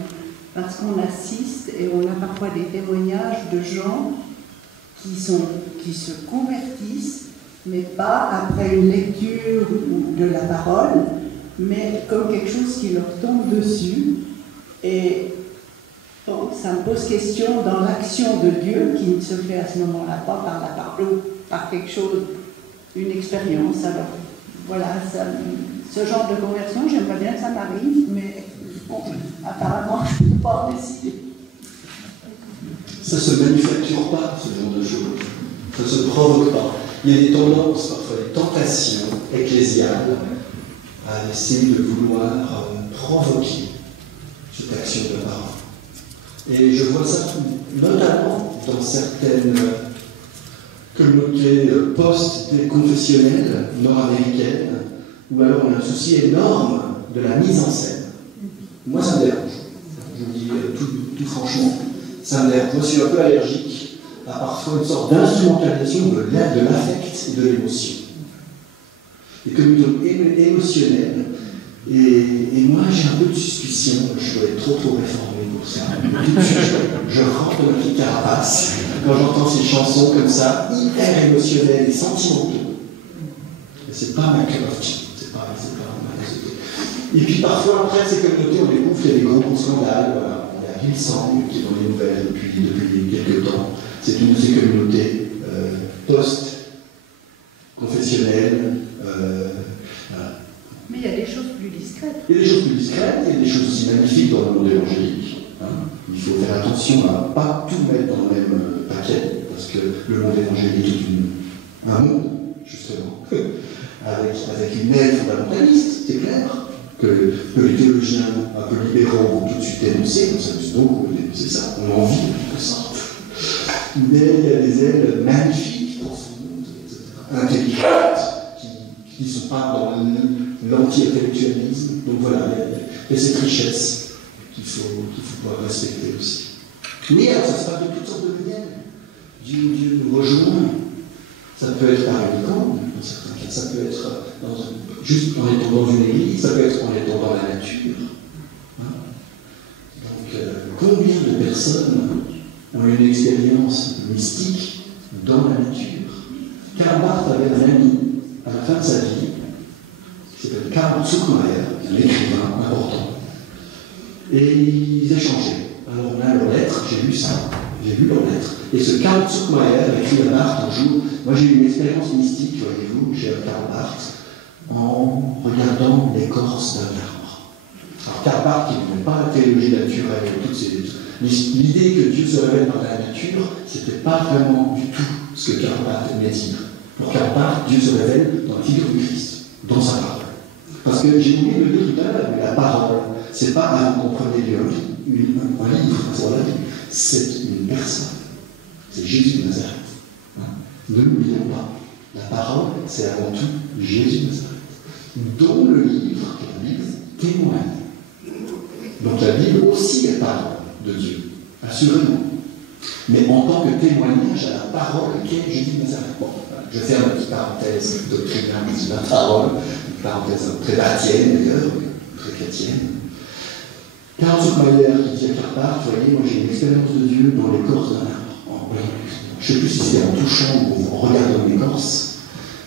parce qu'on assiste et on a parfois des témoignages de gens qui se convertissent, mais pas après une lecture de la parole, mais comme quelque chose qui leur tombe dessus. Et donc, ça me pose question dans l'action de Dieu, qui ne se fait à ce moment-là pas par la parole, par quelque chose, une expérience. Alors, voilà, ce genre de conversion, j'aimerais bien que ça m'arrive, mais bon, apparemment, je ne peux pas en décider. Ça ne se manufacture pas, ce genre de choses. Ça ne se provoque pas. Il y a des tendances, parfois des tentations ecclésiales à essayer de vouloir provoquer cette action de parole. Et je vois ça notamment dans certaines communautés post-confessionnelles nord-américaines, où alors on a un souci énorme de la mise en scène. Moi, ça me dérange. Je vous dis tout franchement, ça me dérange. Moi, je suis un peu allergique à parfois une sorte d'instrumentalisation de l'affect et de l'émotion. Des communautés émotionnelles. Et moi, j'ai un peu de suspicion, je dois être trop réformé pour ça. Je rentre dans ma petite carapace quand j'entends ces chansons comme ça, hyper émotionnelles et sentimentales. Et c'est pas ma cup of tea, c'est pas ma société. Et puis parfois, après ces communautés, on découvre qu'il y a des gros scandales. Voilà. Il y a Hillsong qui est dans les nouvelles depuis quelques temps. C'est une de ces communautés post-confessionnelles. Voilà. Mais il y a des choses plus discrètes. Il y a des choses plus discrètes, il y a des choses aussi magnifiques dans le monde évangélique. Il faut faire attention à ne pas tout mettre dans le même paquet, parce que le monde évangélique est un monde, justement, avec une aile fondamentaliste, c'est clair, que les théologiens un peu libéraux vont tout de suite dénoncer, on s'amuse beaucoup de dénoncer ça, on a envie de tout ça. Mais il y a des ailes magnifiques, profondes, intelligentes, qui ne sont pas dans l'anti-intellectualisme. Donc voilà, il y a cette richesse qu'il faut pouvoir respecter aussi. Mais alors, ça se passe de toutes sortes de manières. Dieu nous rejoint. Ça peut être par une icône, dans certains cas, ça peut être juste en étant dans une église, ça peut être en étant dans la nature. Donc, combien de personnes ont une expérience mystique dans la nature? Karl Barth avait un ami à la fin de sa vie, qui s'appelle Karl Zuckmayer, un écrivain important, et ils échangeaient. Alors on a leurs lettres, j'ai lu ça, j'ai lu leurs lettres, et ce Karl Zuckmayer écrit à Barth un jour, moi j'ai eu une expérience mystique, voyez-vous, chez Karl Barth, en regardant l'écorce d'un arbre. Alors Karl Barth, qui n'aimait pas la théologie naturelle, l'idée que Dieu se révèle dans la nature, c'était pas vraiment du tout ce que Karl Barth aimait dire. Pour Karl Barth, Dieu se révèle dans la figure du Christ, dans sa parole. Parce que j'ai oublié de le dire tout à l'heure, mais la parole, c'est pas vous comprenez Dieu, un livre, voilà, c'est une personne. C'est Jésus de Nazareth. Ne l'oublions pas. La parole, c'est avant tout Jésus de Nazareth, dont le livre, la Bible, témoigne. Donc la Bible aussi est parole de Dieu, assurément. Mais en tant que témoignage à la parole qu'est Jésus de Nazareth. Bon, je vais faire une petite parenthèse doctrinale sur la parole, une parenthèse très barthienne d'ailleurs, très chrétienne. Karl Zuckmayer qui dit à Karl Barth, vous voyez, moi j'ai une expérience de Dieu dans l'écorce d'un arbre. Je ne sais plus si c'est en touchant ou en regardant l'écorce,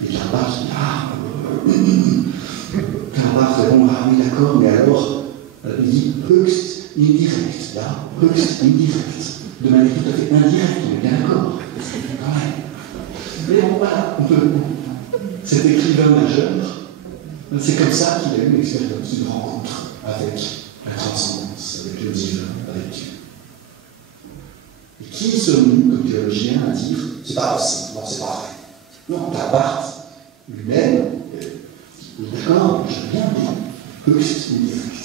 Et Karl Barth dit Karl Barth répond ah oui, d'accord, mais alors, il dit höchst indirect, là, höchst indirect, de manière tout à fait indirecte, on est bien d'accord. Mais bon, voilà, cet écrivain majeur, c'est comme ça qu'il a eu l'expérience d'une rencontre avec la transcendance, avec le divin, avec Dieu. Et qui sommes-nous comme théologiens à dire c'est pas possible, non, c'est pas vrai. Non, Karl Barth lui-même, d'accord, j'ai bien dit, höchst indirect.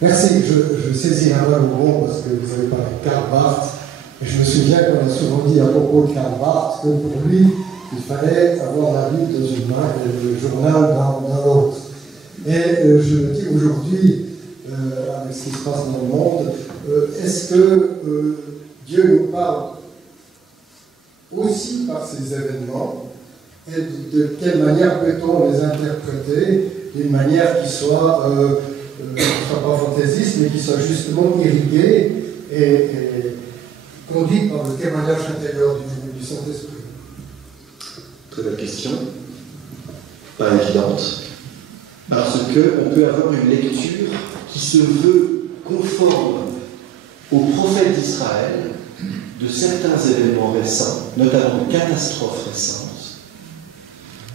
Merci, je saisis la main au bon parce que vous avez parlé de Karl Barth. Et je me souviens qu'on a souvent dit à propos de Karl Barth que pour lui, il fallait avoir la Bible dans une main et le journal dans l'autre. Et je me dis aujourd'hui, avec ce qui se passe dans le monde, est-ce que Dieu nous parle aussi par ces événements et de quelle manière peut-on les interpréter d'une manière qui soit pas fantaisiste, mais qui soit justement irriguée et conduite par le témoignage intérieur du Saint-Esprit. Très belle question, pas évidente, parce qu'on peut avoir une lecture qui se veut conforme aux prophètes d'Israël de certains événements récents, notamment de catastrophes récentes.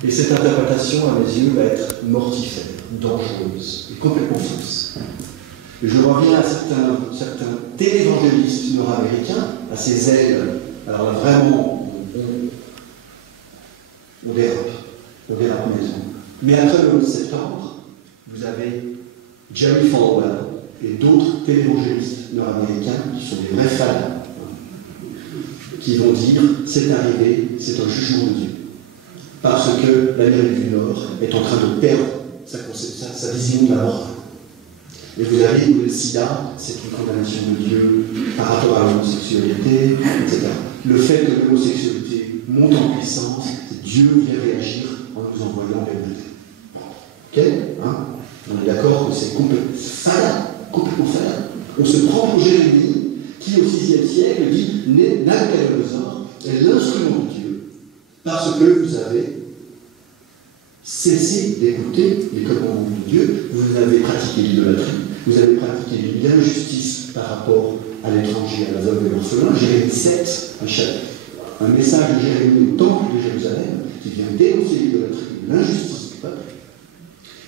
Et cette interprétation, à mes yeux, va être mortifère, dangereuse et complètement fausse. Et je reviens à certains télévangélistes nord-américains, à ces ailes. Alors là, vraiment, on dérape en maison. Mais après le 11 septembre, vous avez Jerry Falwell et d'autres télévangélistes nord-américains qui sont des vrais fans, qui vont dire c'est arrivé, c'est un jugement de Dieu. Parce que l'Amérique du Nord est en train de perdre sa vision de la mort. Et vous avez le sida, c'est une condamnation de Dieu par rapport à l'homosexualité, etc. Le fait que l'homosexualité monte en puissance, Dieu vient réagir en nous envoyant les bouteilles. Ok, hein? On est d'accord que c'est complètement fade. On se prend pour Jérémie, qui au VIe siècle dit Nabuchodonosor est l'instrument de Dieu, parce que vous avez cessé d'écouter les commandements de Dieu, vous avez pratiqué l'idolâtrie, vous avez pratiqué l'injustice par rapport à l'étranger, à la veuve et l'orphelin. Jérémie 7, un message de Jérémie au temple de Jérusalem qui vient dénoncer l'idolâtrie, l'injustice du peuple.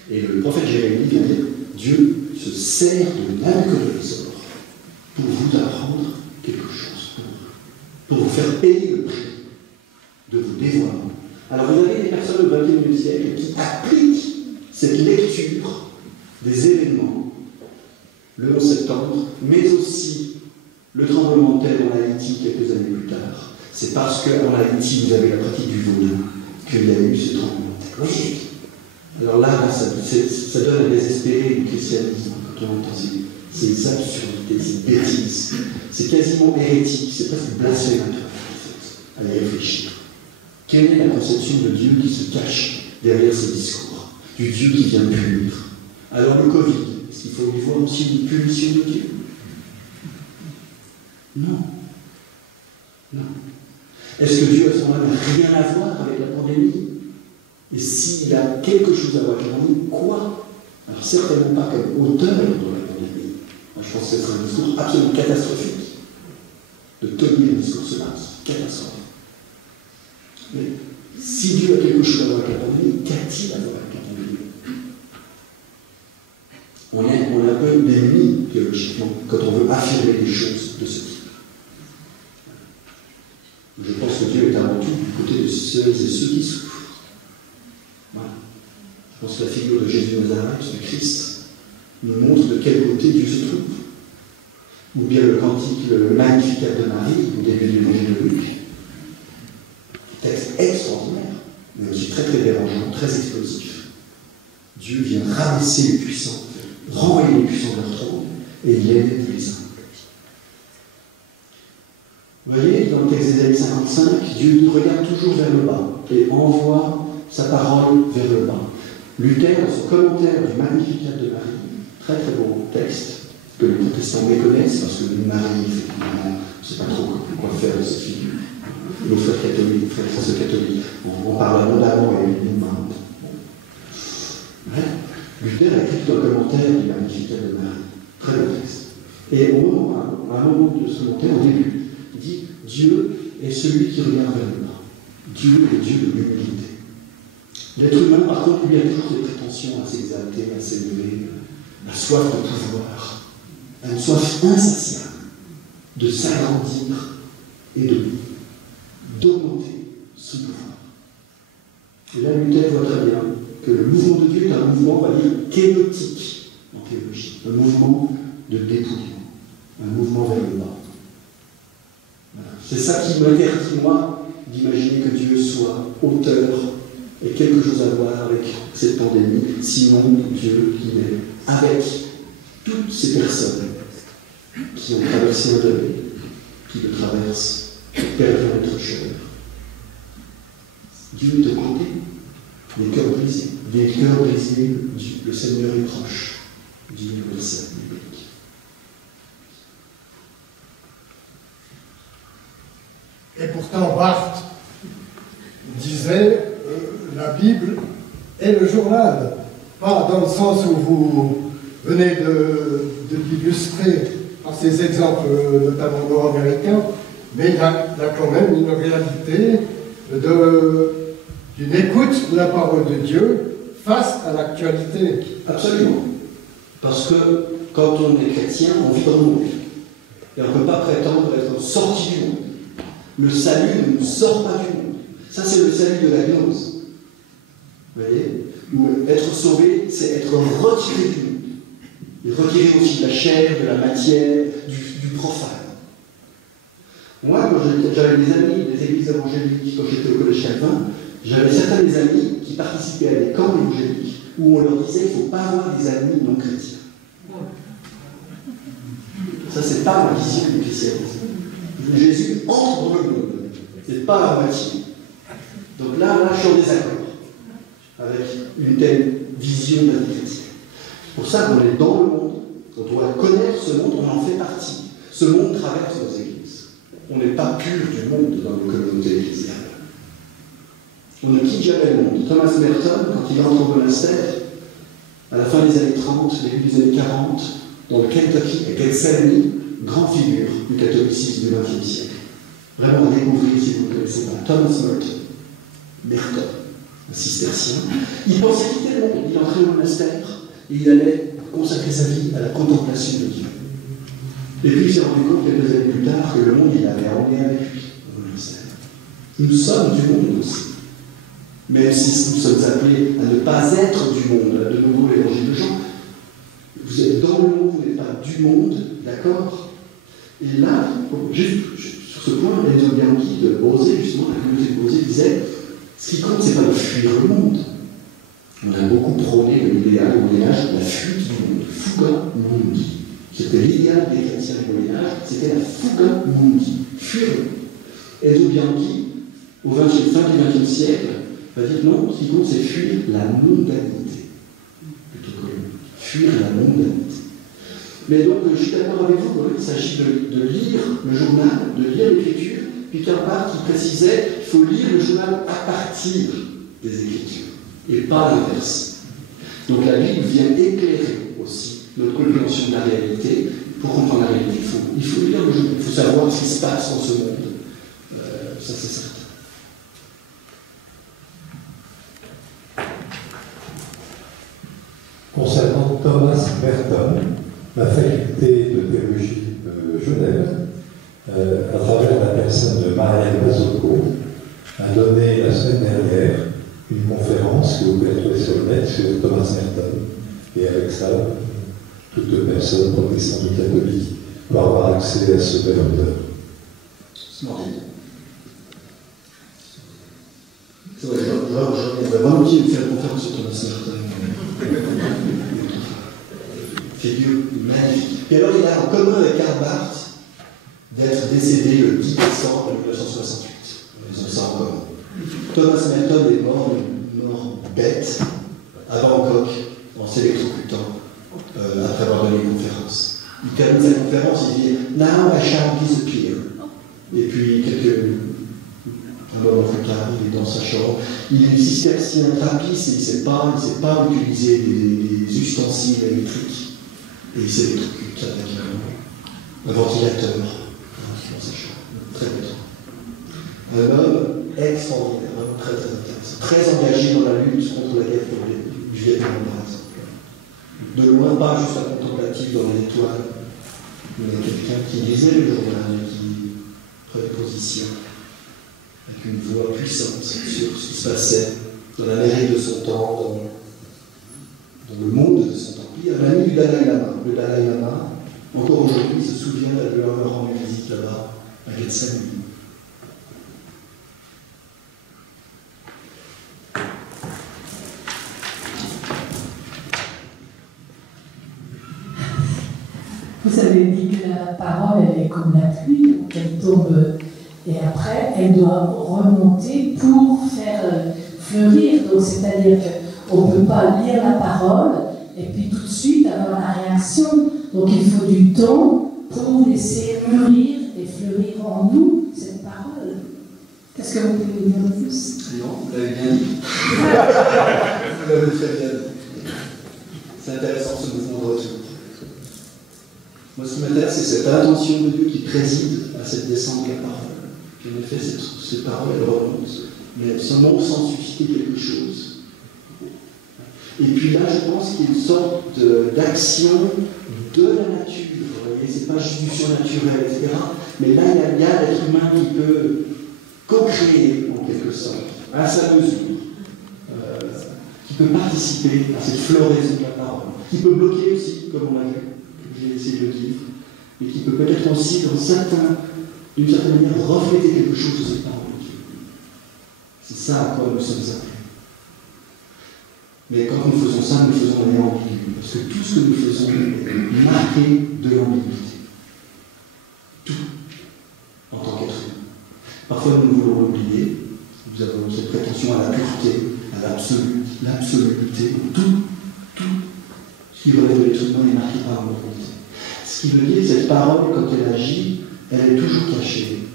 Et le prophète Jérémie vient dire Dieu se sert de Nabuchodonosor pour vous apprendre quelque chose, pour vous faire payer le prix de vos dévoiements. Alors vous avez des personnes au XXIe siècle qui appliquent cette lecture des événements, le 11 septembre, mais aussi le tremblement de terre en Haïti quelques années plus tard. C'est parce qu'en Haïti, vous avez la pratique du vaudou qu'il y a eu ce tremblement de terre. Alors là, ça donne à désespérer du christianisme quand on entend ces absurdités, ces bêtises. C'est quasiment hérétique, c'est presque blasphématoire, en fait, à y réfléchir. Quelle est la conception de Dieu qui se cache derrière ces discours? Du Dieu qui vient punir. Alors le Covid, est-ce qu'il faut y voir aussi une punition de Dieu? Non. Non. Est-ce que Dieu, à ce moment-là, n'a rien à voir avec la pandémie? Et s'il a quelque chose à voir avec la pandémie, quoi? Alors certainement pas comme auteur de la pandémie. Moi, je pense que ce serait un discours absolument catastrophique de tenir un discours cela. Catastrophe. Mais si Dieu a quelque chose à voir avec la pandémie, qu'a-t-il à voir avec la pandémie? On est un peu démunis théologiquement quand on veut affirmer des choses de ce type. Je pense que Dieu est avant tout du côté de ceux et ceux qui souffrent. Voilà. Je pense que la figure de Jésus de Nazareth, de Christ, nous montre de quel côté Dieu se trouve. Ou bien le cantique, le Magnificat de Marie, au début de l'évangile de Luc. Texte extraordinaire, mais aussi très très dérangeant, très explosif. Dieu vient rabaisser les puissants, renvoyer les puissants de leur trône, et il aide les humbles. Vous voyez, dans le texte d'Ésaïe 55, Dieu nous regarde toujours vers le bas et envoie sa parole vers le bas. Luther, dans son commentaire du Magnificat de Marie, très très beau texte que les protestants méconnaissent parce que Marie, effectivement, je ne sais pas trop quoi faire de cette figure. Nos frères catholiques, frères et sœurs catholiques, on parle abondamment et évidemment. Luther a écrit un commentaire du Magnificat de Marie. Très beau texte. Et à un moment de ce commentaire, au début, il dit Dieu est celui qui regarde vers le bas. Dieu est Dieu de l'humilité. L'être humain, par contre, lui a toujours des prétentions à s'exalter, à s'élever, la soif de pouvoir, une soif insatiable de s'agrandir et d'augmenter son pouvoir. Et là, Luther voit très bien que le mouvement de Dieu est un mouvement, on va dire, kénotique en théologie, un mouvement de dépouillement, un mouvement vers le bas. Voilà. C'est ça qui m'interdit, moi, d'imaginer que Dieu soit auteur et quelque chose à voir avec cette pandémie, sinon Dieu qui est avec toutes ces personnes qui ont traversé un deuil, qui le traversent, qui perdent notre chair. Dieu est au côté des cœurs brisés. Des cœurs brisés, le Seigneur est proche, dit le verset biblique. Et pourtant, Barthes disait la Bible est le journal. Pas dans le sens où vous venez de l'illustrer par ces exemples, notamment nord-américains, mais il y a quand même une réalité d'une écoute de la parole de Dieu face à l'actualité. Absolument. Parce que quand on est chrétien, on vit dans le monde. Et on ne peut pas prétendre être sorti du monde. Le salut ne nous sort pas du monde. Ça, c'est le salut de la gnose. Vous voyez? Être sauvé, c'est être retiré du monde. Et retiré aussi de la chair, de la matière, du profane. Moi, quand j'avais des amis des églises évangéliques, quand j'étais au collège Calvin, j'avais certains des amis qui participaient à des camps évangéliques où on leur disait qu'il ne faut pas avoir des amis non chrétiens. Ça, c'est pas ma vision du christianisme. Jésus entre dans le monde, c'est pas la moitié. Donc là, je suis en désaccord avec une telle vision de la vie chrétienne. C'est pour ça qu'on est dans le monde, on doit connaître ce monde, on en fait partie. Ce monde traverse nos églises. On n'est pas pur du monde dans nos communautés ecclésiales. On ne quitte jamais le monde. Thomas Merton, quand il entre au monastère, à la fin des années 30, début des années 40, dans le Kentucky, à Gethsemane, grande figure du catholicisme du XXe siècle. Vraiment à découvrir si vous ne connaissez pas. Thomas Merton, un cistercien. Il pensait quitter le monde. Il entrait au monastère et il allait consacrer sa vie à la contemplation de Dieu. Et puis il s'est rendu compte quelques années plus tard que le monde, il l'avait emmené avec lui au monastère. Nous sommes du monde aussi. Même si nous sommes appelés à ne pas être du monde, de nouveau l'évangile de Jean, vous êtes dans le monde, vous n'êtes pas du monde, d'accord? Et là, juste sur ce point, Enzo Bianchi de Bosé, justement, la communauté de Bosé disait ce qui compte, c'est pas de fuir le monde. On a beaucoup prôné l'idéal au Moyen-Âge, la fuite du monde, fuga mundi. C'était l'idéal des chrétiens du Moyen-Âge, c'était la fuga mundi, fuir le monde. Enzo Bianchi, au fin du XXe siècle, va dire non, ce qui compte, c'est fuir la mondanité, plutôt que le monde. Fuir la mondanité. Mais donc, je suis d'accord avec vous, il s'agit de lire le journal, de lire l'écriture. Peter Barth qui précisait qu'il faut lire le journal à partir des Écritures, et pas l'inverse. Donc la Bible vient éclairer aussi notre compréhension de la réalité. Pour comprendre la réalité, il faut lire le journal, il faut savoir ce qui se passe dans ce monde. Ça, c'est certain. Concernant Thomas Merton, la faculté de théologie de Genève, à travers la personne de Marianne Mazocco, a donné la semaine dernière une conférence que vous pouvez trouver sur le net sur Thomas Merton. Et avec ça, toute personne protestante ou catholique va avoir accès à ce bel auteur. C'est vrai, j'aurais vraiment envie de faire une conférence sur Thomas Merton. Figure magnifique. Et alors, il a en commun avec Karl Barth d'être décédé le 10 décembre 1968. Ils ont ça en commun. Thomas Merton est mort bête à Bangkok en s'électrocutant après une conférence. Il termine sa conférence, il dit « Now I shall disappear ». Et puis, un moment plus tard, il est dans sa chambre. Il est cistercien trappiste et il ne sait pas utiliser des ustensiles électriques. Et il s'électrocute avec un ventilateur dans sa chambre. Très bien. Un homme extraordinaire, très intéressant, très engagé dans la lutte contre la guerre du Vietnam, par exemple. De loin, pas juste un contemplatif dans les étoiles, mais quelqu'un qui lisait le journal et qui prenait position avec une voix puissante sur ce qui se passait dans l'Amérique de son temps, dans le monde de son temps. Il y a l'ami du Dalai Lama. Le Dalai Lama, encore aujourd'hui, se souvient de leur rendre visite là-bas, à Gethsemane. Vous avez dit que la parole, elle est comme la pluie, qu'elle tombe et après, elle doit remonter pour faire fleurir. Donc, c'est-à-dire qu'on ne peut pas lire la parole et puis tout de suite avoir la réaction. Donc, il faut du temps pour laisser mûrir et fleurir en nous cette parole. Qu'est-ce que vous pouvez dire de plus? Non, vous l'avez bien dit. Vous l'avez très bien dit. C'est intéressant ce mouvement de retour. Moi, ce qui m'intéresse, c'est cette intention de Dieu qui préside à cette descente de la parole. Puis, en effet, cette parole, elle remonte. Mais ce mot semble susciter quelque chose. Et puis là, je pense qu'il y a une sorte d'action de la nature. Vous voyez, c'est pas juste du surnaturel, etc. Mais là, il y a l'être humain qui peut co-créer, en quelque sorte, à sa mesure, qui peut participer à cette floraison de la parole, qui peut bloquer aussi, comme on l'a vu. J'ai essayé de le dire, mais qui peut peut-être aussi, d'une certaine manière, refléter quelque chose de cette parole de Dieu. C'est ça à quoi nous sommes appelés. Mais quand nous faisons ça, nous faisons manière ambiguë, parce que tout ce que nous faisons est marqué de l'ambiguïté. Tout, en tant qu'être humain. Parfois, nous voulons l'oublier, nous avons cette prétention à la pureté, à l'absoluté, tout. Ce qui relève de l'être humain est marqué par l'ambiguïté. Ce qui veut dire que cette parole, quand elle agit, elle est toujours cachée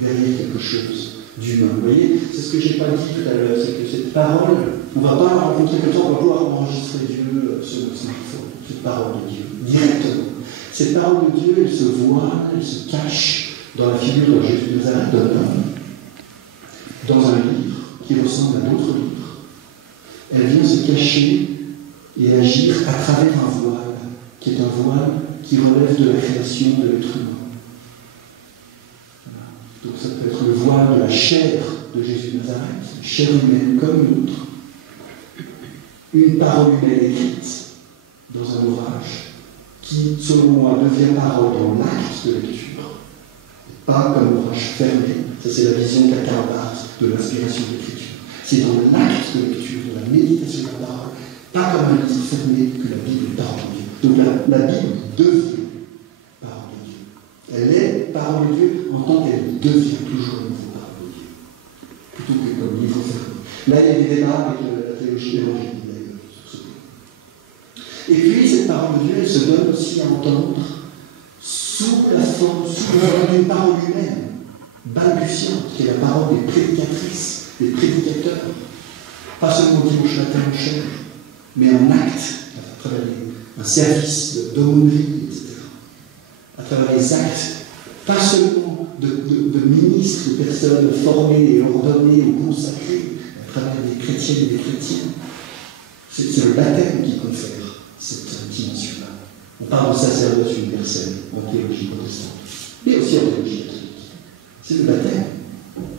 derrière quelque chose d'humain. Vous voyez, c'est ce que je n'ai pas dit tout à l'heure, c'est que cette parole, on ne va pas la rencontrer comme ça, on va pouvoir enregistrer Dieu sur notre smartphone, cette parole de Dieu, directement. Cette parole de Dieu, elle se voit, elle se cache dans la figure de Jésus de Nazareth, d'un homme, dans un livre qui ressemble à d'autres livres. Elle vient se cacher et agir à travers un voile, qui est un voile qui relève de la création de l'être humain. Voilà. Donc ça peut être le voile de la chair de Jésus de Nazareth, chair humaine comme une autre. Une parole humaine écrite dans un ouvrage qui, selon moi, devient parole dans l'acte de lecture, pas comme ouvrage fermé. Ça, c'est la vision qu'a Karl Barth de l'inspiration de l'écriture. C'est dans l'acte de lecture, dans la méditation de la parole, pas comme un livre fermé que la Bible est parole de Dieu. Donc la Bible devient parole de Dieu. Elle est parole de Dieu en tant qu'elle devient toujours une nouveau parole de Dieu. Plutôt que comme livre fermé. Là, il y a des débats avec la théologie évangélique d'ailleurs sur ce point. Et puis, cette parole de Dieu, elle se donne aussi à entendre sous la forme d'une parole humaine, balbutiante, qui est la parole des prédicatrices, des prédicateurs. Pas seulement dimanche matin en chair, mais en acte, à travers un service d'aumônerie, etc. À travers les actes, pas seulement de ministres, de personnes formées et ordonnées ou consacrées, à travers des chrétiennes et des chrétiens. C'est le baptême qui confère cette dimension-là. On parle de sacerdoce universel en théologie protestante, mais aussi en théologie catholique. C'est le baptême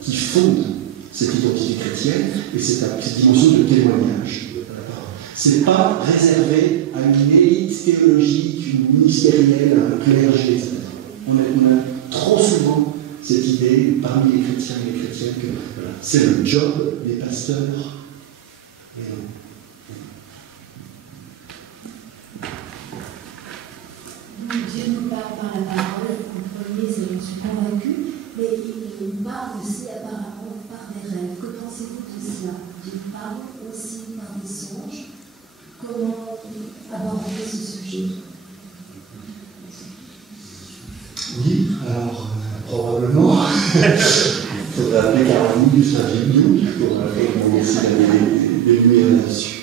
qui fonde cette identité chrétienne et cette dimension de témoignage de la parole. Ce n'est pas réservé à une élite théologique, une ministérielle, à un clergé, etc. On a trop souvent cette idée parmi les chrétiens et les chrétiennes que voilà, c'est le job des pasteurs. Mais non. Dieu nous parle par la parole, vous comprenez, j'en suis convaincue, mais il nous parle aussi apparemment par des rêves. Que pensez-vous de cela? Il nous parle aussi par des songes. Comment aborder ce sujet? Oui, alors, probablement. Il faudrait appeler Caroline Savignou pour commencer des lumières là-dessus.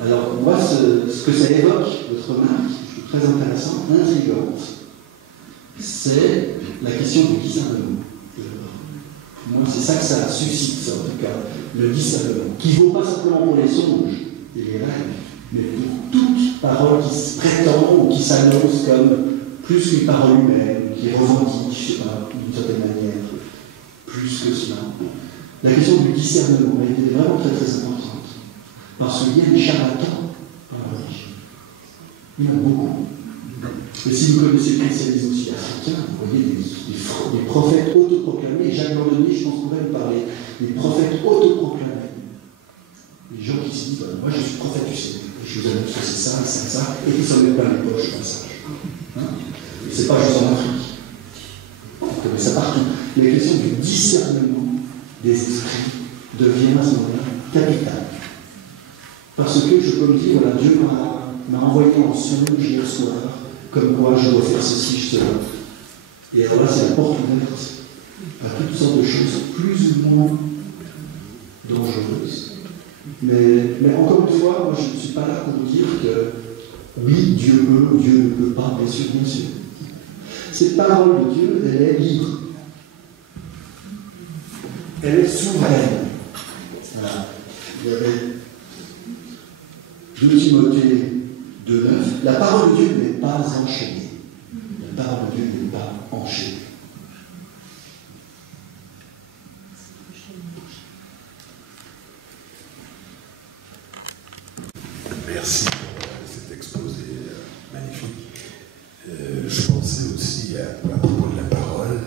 Alors, moi, ce que ça évoque, votre remarque, je trouve très intéressant, intrigante, c'est la question du discernement. Moi, c'est ça que ça suscite, en tout cas, le discernement, qui ne vaut pas simplement pour les songes et les rêves, mais pour toute parole qui se prétend ou qui s'annonce comme plus qu'une parole humaine, qui revendique, je ne sais pas, d'une certaine manière, plus que cela. La question du discernement est vraiment très très importante, parce qu'il y a des charlatans dans la religion. Il y en a beaucoup. Et si vous connaissez le christianisme aussi africain, vous voyez des prophètes autoproclamés. Jacques Landonnier, je pense qu'on va vous parler des prophètes autoproclamés. Les gens qui se disent, moi je suis prophète du Seigneur, je vous annonce que c'est ça, et qui s'en mettent plein les poches comme ça. Et c'est pas juste en Afrique. Vous connaissez ça partout. La question du discernement des esprits devient à ce moment-là capitale. Parce que je peux me dire, voilà, Dieu m'a envoyé en songe hier soir, comme quoi je dois faire ceci, cela. Et alors là, c'est la porte ouverte à toutes sortes de choses plus ou moins dangereuses. Mais encore une fois, moi je ne suis pas là pour vous dire que oui, Dieu peut, Dieu ne peut pas, bien sûr, bien sûr. Cette parole de Dieu, elle est libre. Elle est souveraine. Voilà. Il y avait 2 Timothée 2,9. La parole de Dieu n'est pas enchaînée. La parole de Dieu n'est pas enchaînée. Merci pour cet exposé magnifique. Je pensais aussi, à propos de la parole,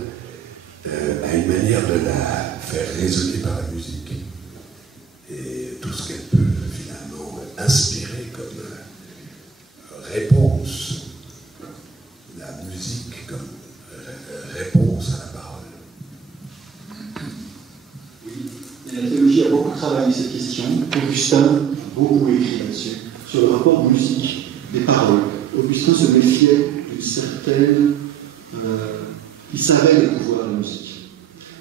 à une manière de la faire résonner par la musique et tout ce qu'elle peut finalement inspirer comme réponse. La musique comme réponse à la parole. Oui, et la théologie a beaucoup travaillé cette question. Augustin a beaucoup écrit là-dessus, sur le rapport musique des paroles. Augustin se méfiait d'une certaine... il savait le pouvoir de la musique.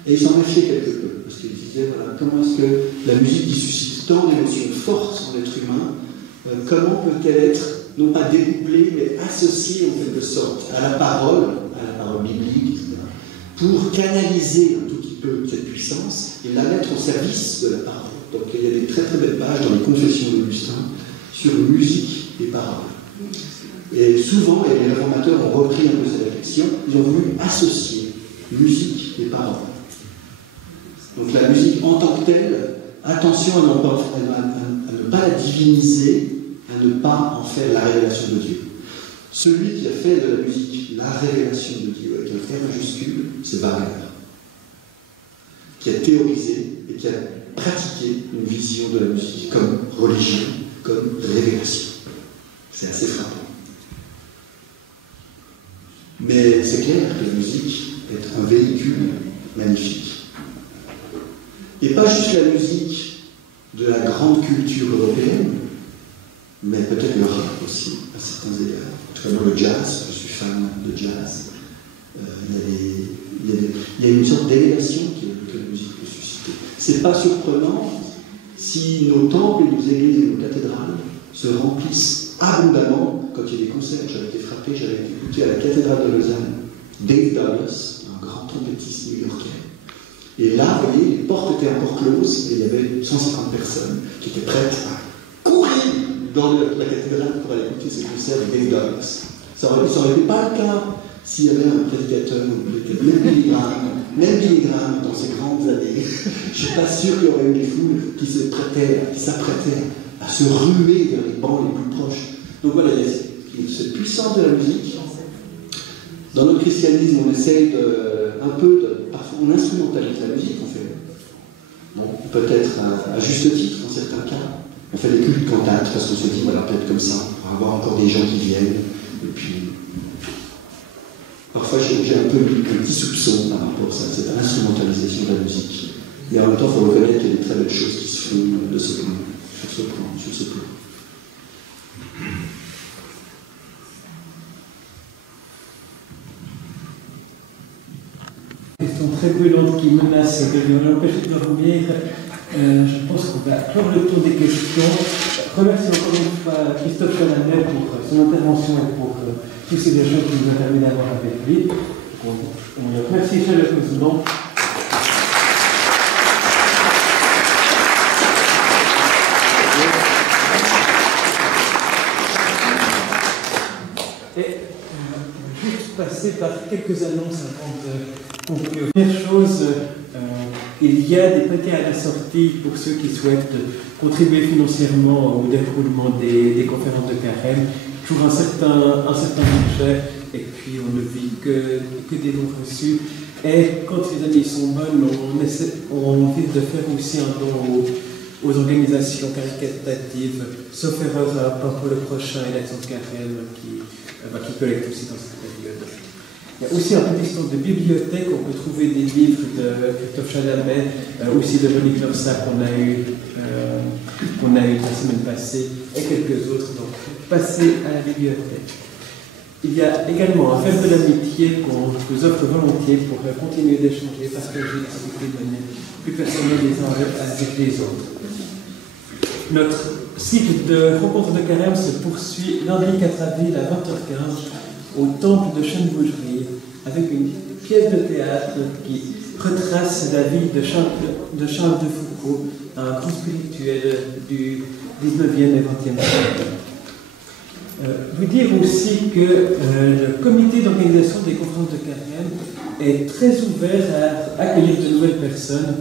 Et il s'en méfiait quelque peu, parce qu'il disait, voilà, comment est-ce que la musique qui suscite tant d'émotions fortes en être humain, comment peut-elle être, non pas découplée, mais associée en quelque sorte à la parole biblique, etc., pour canaliser un tout petit peu cette puissance et la mettre au service de la parole. Donc il y a des très très belles pages dans les Confessions d'Augustin sur musique et parole. Et souvent, et les réformateurs ont repris un peu cette réflexion, ils ont voulu associer musique et parole. Donc la musique en tant que telle, attention à ne pas la diviniser, à ne pas en faire la révélation de Dieu. Celui qui a fait de la musique la révélation de Dieu avec un R majuscule, c'est Wagner, qui a théorisé et qui a pratiqué une vision de la musique comme religion, comme révélation. C'est assez frappant. Mais c'est clair que la musique est un véhicule magnifique. Et pas juste la musique de la grande culture européenne, mais peut-être le rap aussi, à certains égards. En tout cas, moi, le jazz, je suis fan de jazz. Il y a une sorte d'élévation que la musique peut susciter. C'est pas surprenant si nos temples et nos églises et nos cathédrales se remplissent abondamment quand il y a des concerts. J'avais été frappé, j'avais écouté à la cathédrale de Lausanne Dave Douglas, un grand trompettiste new-yorkais. Et là, vous voyez, les portes étaient encore closes et il y avait 150 personnes qui étaient prêtes à courir dans la cathédrale pour aller écouter ce concert de Dave Douglas. Ça aurait été pas le cas s'il y avait un prédicateur, même Billy Graham dans ses grandes années. Je ne suis pas sûr qu'il y aurait eu des foules qui s'apprêtaient à se ruer vers les bancs les plus proches. Donc voilà, il y a cette puissance de la musique. Dans notre christianisme, on essaye parfois on instrumentalise la musique, on fait, bon, peut-être à juste titre dans certains cas, on fait des cultes cantates parce qu'on se dit, voilà, peut-être comme ça, on va avoir encore des gens qui viennent, et puis parfois j'ai un peu un petit soupçon par rapport à ça, cette instrumentalisation de la musique. Mais en même temps, il faut reconnaître qu'il y a des très belles choses qui se font de ce point, sur ce plan. Question très brûlante qui menace de nous empêcher de dormir. Je pense qu'on va clore le tour des questions. Remercie encore une fois Christophe Chalamet pour son intervention et pour tous ces échanges qu'il nous a permis d'avoir avec lui. On le remercie chaleureusement. Et juste passer par quelques annonces avant de conclure. Première chose, il y a des paquets à la sortie pour ceux qui souhaitent contribuer financièrement au déroulement des conférences de carême. Toujours un certain budget, et puis on ne vit que des dons reçus. Et quand les années sont bonnes, on vise de faire aussi un don aux organisations caritatives, sauf erreur pour le prochain et l'action de carême qui collecte aussi dans cette période. Il y a aussi un petit stand de bibliothèque, on peut trouver des livres de Christophe Chalamet, aussi de Monique Lorsa qu'on a eu la semaine passée, et quelques autres, donc passez à la bibliothèque. Il y a également un fête de l'amitié qu'on vous offre volontiers pour continuer d'échanger, partager, discuter de manière plus personnelle les uns avec les autres. Notre cycle de rencontres de carême se poursuit lundi 4 avril à 20h15 au temple de Chêne-Bougerie avec une pièce de théâtre qui retrace la vie de Charles de Foucault, un grand spirituel du 19e et 20e siècle. Vous dire aussi que le comité d'organisation des conférences de carême est très ouvert à accueillir de nouvelles personnes.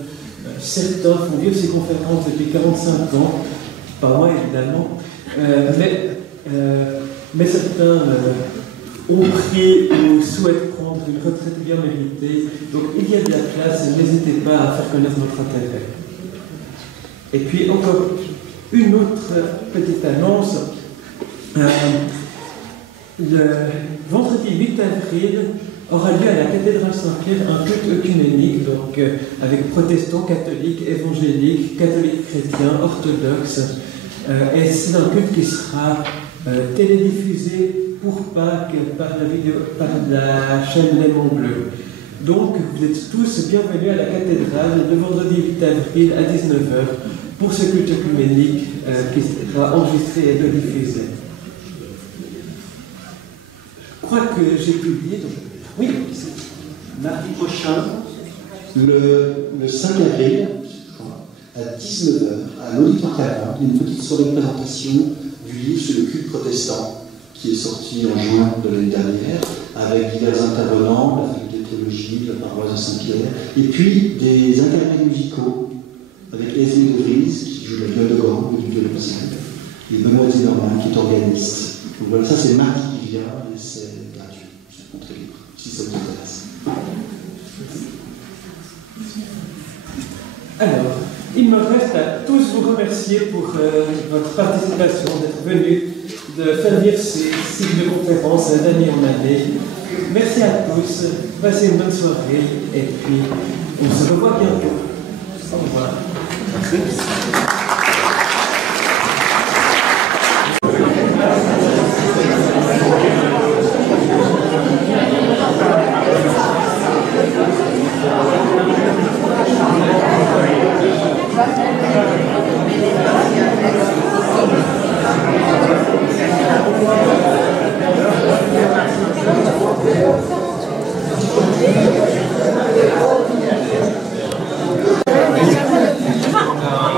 Certains font vivre ces conférences depuis 45 ans, pas moi évidemment, mais certains ont pris ou souhaitent prendre une retraite bien méritée. Donc il y a de la place, n'hésitez pas à faire connaître notre intérêt. Et puis encore une autre petite annonce. Le vendredi 8 avril aura lieu à la cathédrale Saint-Pierre un culte œcuménique, donc avec protestants, catholiques, évangéliques, catholiques chrétiens, orthodoxes. Et c'est un culte qui sera télédiffusé pour Pâques par la chaîne Léman Bleu. Donc vous êtes tous bienvenus à la cathédrale le vendredi 8 avril à 19h pour ce culte œcuménique qui sera enregistré et diffusé. Je crois que j'ai publié. Donc... Oui, mardi prochain, le 5 avril, à 19h, à l'auditoire, une petite soirée de présentation du livre sur le culte protestant, qui est sorti en juin de l'année dernière, avec divers intervenants, la faculté de théologie, la paroisse de Saint-Pierre, et puis des intermèdes musicaux, avec Esmé de Vries, qui joue la viole de Gand, du violoncelle, et Benoît Zimmermann, qui est organiste. Donc voilà, ça c'est mardi qui vient, et c'est gratuit, c'est pour très libre, si ça vous intéresse. Alors, il me reste à tous vous remercier pour votre participation, d'être venus, de faire vivre ces cycles de conférences d'année en année. Merci à tous, passez une bonne soirée, et puis on se revoit bientôt. Au revoir. Merci.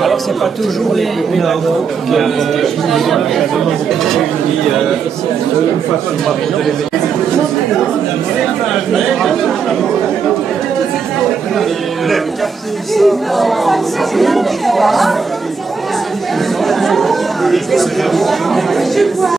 Alors c'est pas toujours les pédagogues qui une fois par mois de les mettre. Je vois.